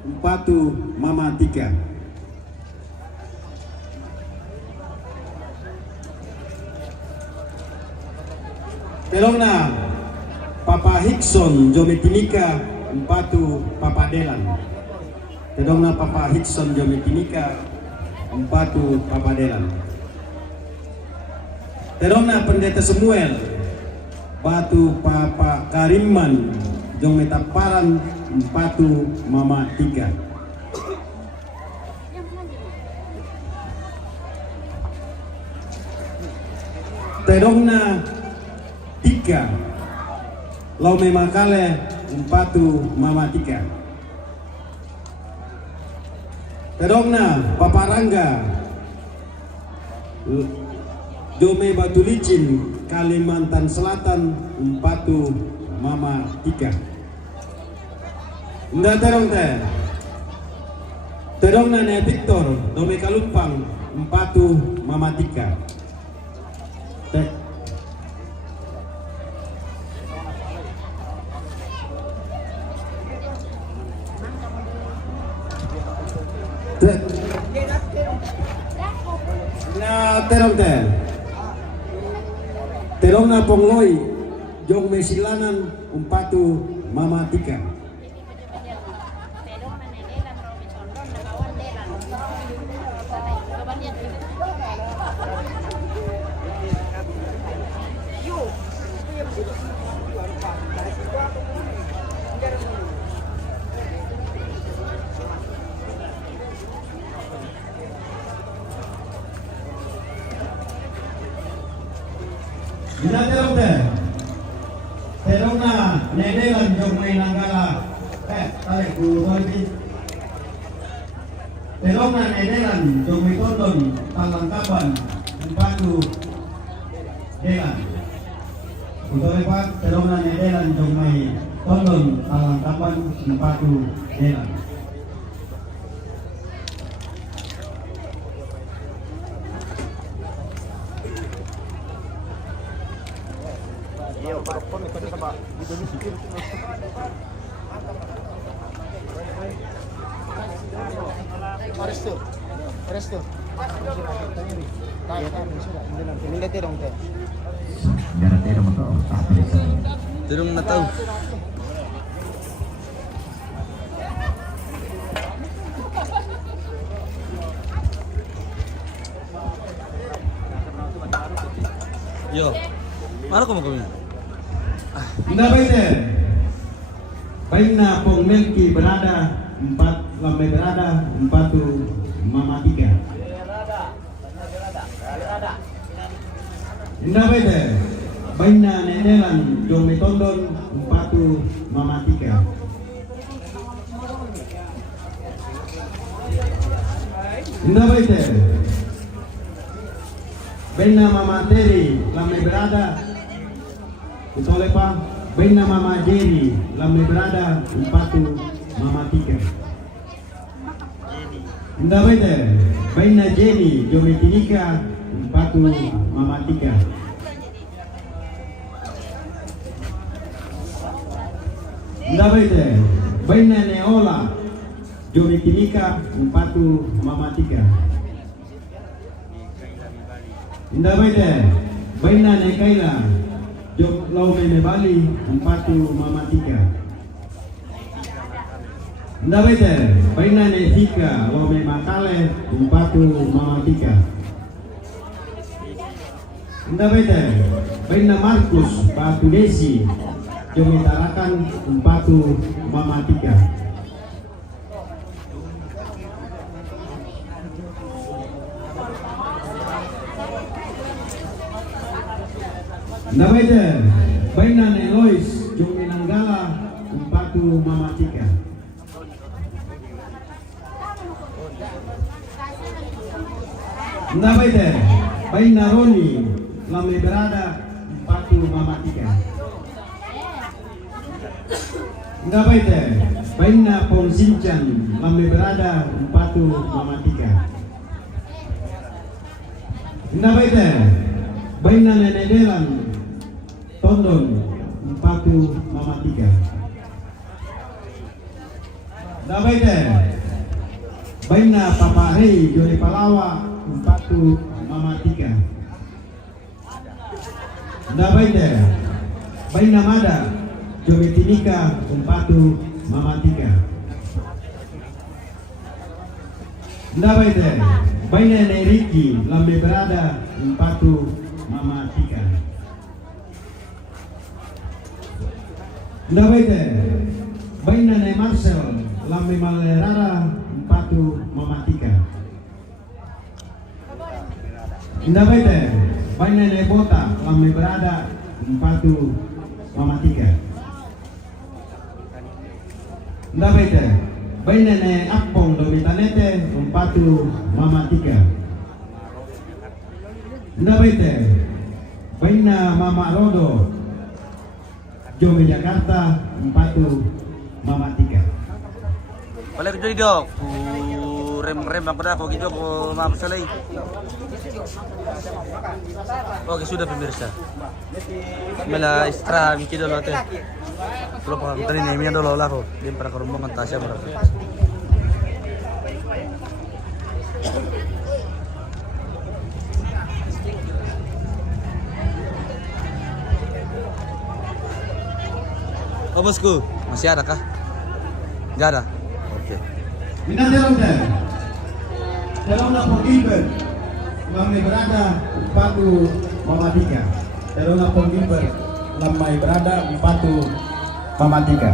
umpatu mamatika. Tedongna Papa Hickson Jometinika umpatu Papa Delan. Tedongna Papa Hickson Jometinika umpatu Papa Delan. Tedongna Pendeta Samuel batu Papa Kariman jong metaparan umpatu Mama Tika. Tedongna Tika lau memakale umpatu Mama Tika. Tedongna Papa Rangga Jome Batu Licin Kalimantan Selatan umpatu Mama Tika. Nda terong teh. Tedongna ne Victor Dome Kalumpang umpatu Mama Tika. Na terong teh. Tedongna Pongloi jong mesilanan umpatu Mama Tika. Bila terong teh. Tedongna nenelan jong may nanggala. Tarik dulu lagi. Tedongna nenelan jong may tondon talangkaban umpatu Delan. Untuk lepas tedongna nenelan jong may tondon talangkaban umpatu Delan. Terong na tahu. Yo, mana kamu kami? Indah baiknya. Baiknya Pong Melki berada empat lambai berada umpatu Mama Tika. Indah baiknya. Baiknya nenelan jong metondon umpatu Mama Tika. Indah baiknya. Baiknya Mama Teri lambai berada. Utole pa, baiknya Mama Jerry lambai berada umpatu Mama Tika. Indah baiknya. Baiknya Jenny Jometinika umpatu Mama Tika. Indah baiknya. Baiknya Neola Jometinika umpatu Mama Tika. Indah baiknya. Baiknya Nekaila Jok lau meme Bali umpatu Mama Tika. Indah baiknya. Baiknya Nevika lau meme Makale umpatu Mama Tika. Indah baiknya. Baiknya Markus Batu Desi Jomitarakan umpatu Mama Tika. Ndabaite, Bainan Elois, Jumi Nanggala, Umpatu Mamatika. Ndabaite, Baina Roni, Lame Berada, Umpatu Mamatika. Ndabaite, Baina Ponsinchan, Lame Berada, Umpatu Mamatika. Ndabaite, Baina Nenedelan, Tondon, Umpatu Mamatika. Ndabaite, Baina Papare, Joni Palawa, Umpatu Mamatika. Ndabaite, Baina Mada, Joni Tinika, Umpatu Mamatika. Ndabaite, Baina Neriki, Lambe Berada, Umpatu Mamatika. Ndabaite, Baina Ne Marcel, Lambe Malerara, Umpatu Mamatika. Ndabaite, Baina Ne Bota, Lambe Berada, Umpatu Mamatika. Ndabaite, Baina Ne Akpong, Domitanete, Umpatu Mamatika. Ndabaite, Baina Mama Rodo, Jome Jakarta, Umpatu Mamatika. Balik dulu dok. Rem aku dah kok gitu kok maaf selai. Oke sudah pemirsa. Mela istirahat mikir dulu teh. Belum paham tadi nih dulu lah kok. Dia pernah ke rombongan Tasya berapa? Oh bosku, masih ada kah? Enggak ada. Oke. Minat dalam lapor Gilbert, Lamai Berada, Umpatu Mamatika. Dalam lapor Gilbert, Lamai Berada, Umpatu Mamatika.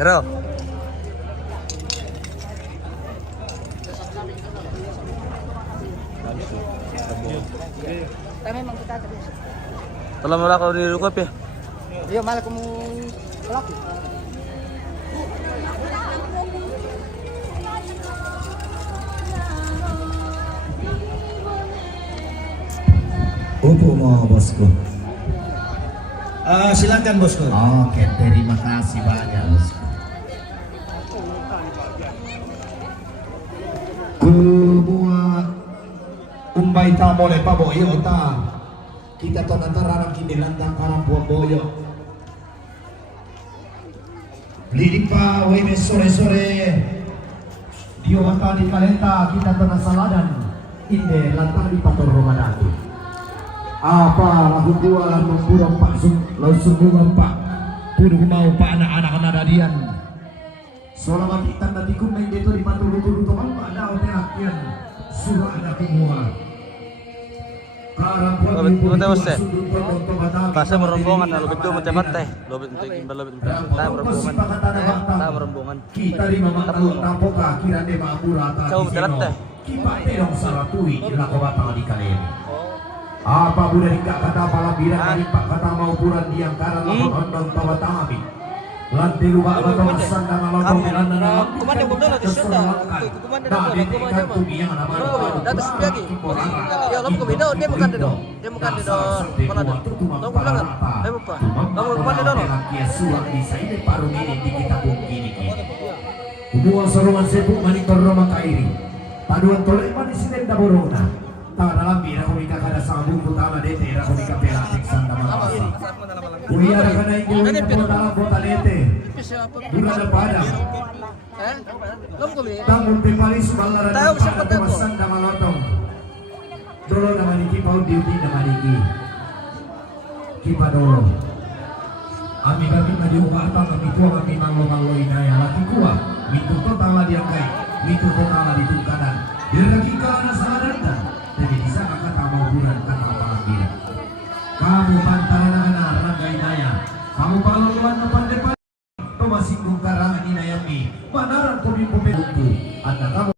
Hero. Tolong malah kalau dirukap ya. Iya malah kamu laki. Upo mau bosku. Silakan bosku. Oke, terima kasih banyak bosku. Kumua umbai ta boleh pa boyo ta. Kita to nantararang kini landang karang buah boyo. Lidik pa wene sore-sore. Dio mata di kalenta kita to nasaladan. Inde lantar di pator romadati. Apa lagu gua memburang pak langsung pak. Kudu mau pak anak-anak nadadian. Selama kita nanti kumeng itu di pator lutu toman pak ada oterakian. Surah ada kumua. Pasnya merombongan, lobet itu macam teh, lobet untuk imbal lobet teh merombongan, teh merombongan. Kita di mamakal tapoka kira de maapurata. Jauh berat teh. Kita terong saratui ilakobatang di kalian. Apa budak dikak kata pala bilang dari pak kata mau puran di angkara lapor ondong tawatangabi. Lantai lupa kata masan dan alotong dan Kumanda ko doon, natin siya kumanda na ko, kumanda mo. Datas lagi. Ya alam ko bida, dia bukan do. Dia bukan do. Mana do? Tahu ko lang. Ay mo pa. Tahu kumanda do. Suang di sini paru ini di kita bukini. Hubungan sorongan sebuk manikor Roma kairi. Paduan tolek manis sinen daborona. Tak dalam bira komika kada sambung putala dete ra komika pelatik sanda malasa. Kuya ra kana ibu dalam bota dete. Bukan ada padang. Tamun pepali subalaran. Tahu siapa tahu? Sanda malotong. Dolo nama niki pau diuti nama niki. Kipa dolo. Ami kami maju ubata kami tua kami malo inaya laki kuah. Mitu total lah diangkai. Mitu total lah ditukkanan. Dia lagi kalah sadarkan. Jadi bisa kata mau bulan kata apa lagi. Kamu pantaran anak ranggai naya. Kamu pahlawan depan depan. Kau masih bungkarangan inayami. Mana orang kopi kopi buku. Anak kamu.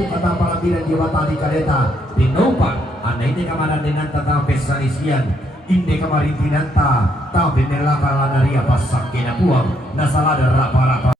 itu kata para bidan jiwa tali kaleta dinopak anda ini kamaran dengan tata pesanisian inde kamarin tinanta tapi nelaka lanaria pasak kena puang nasalah dan rapa-rapa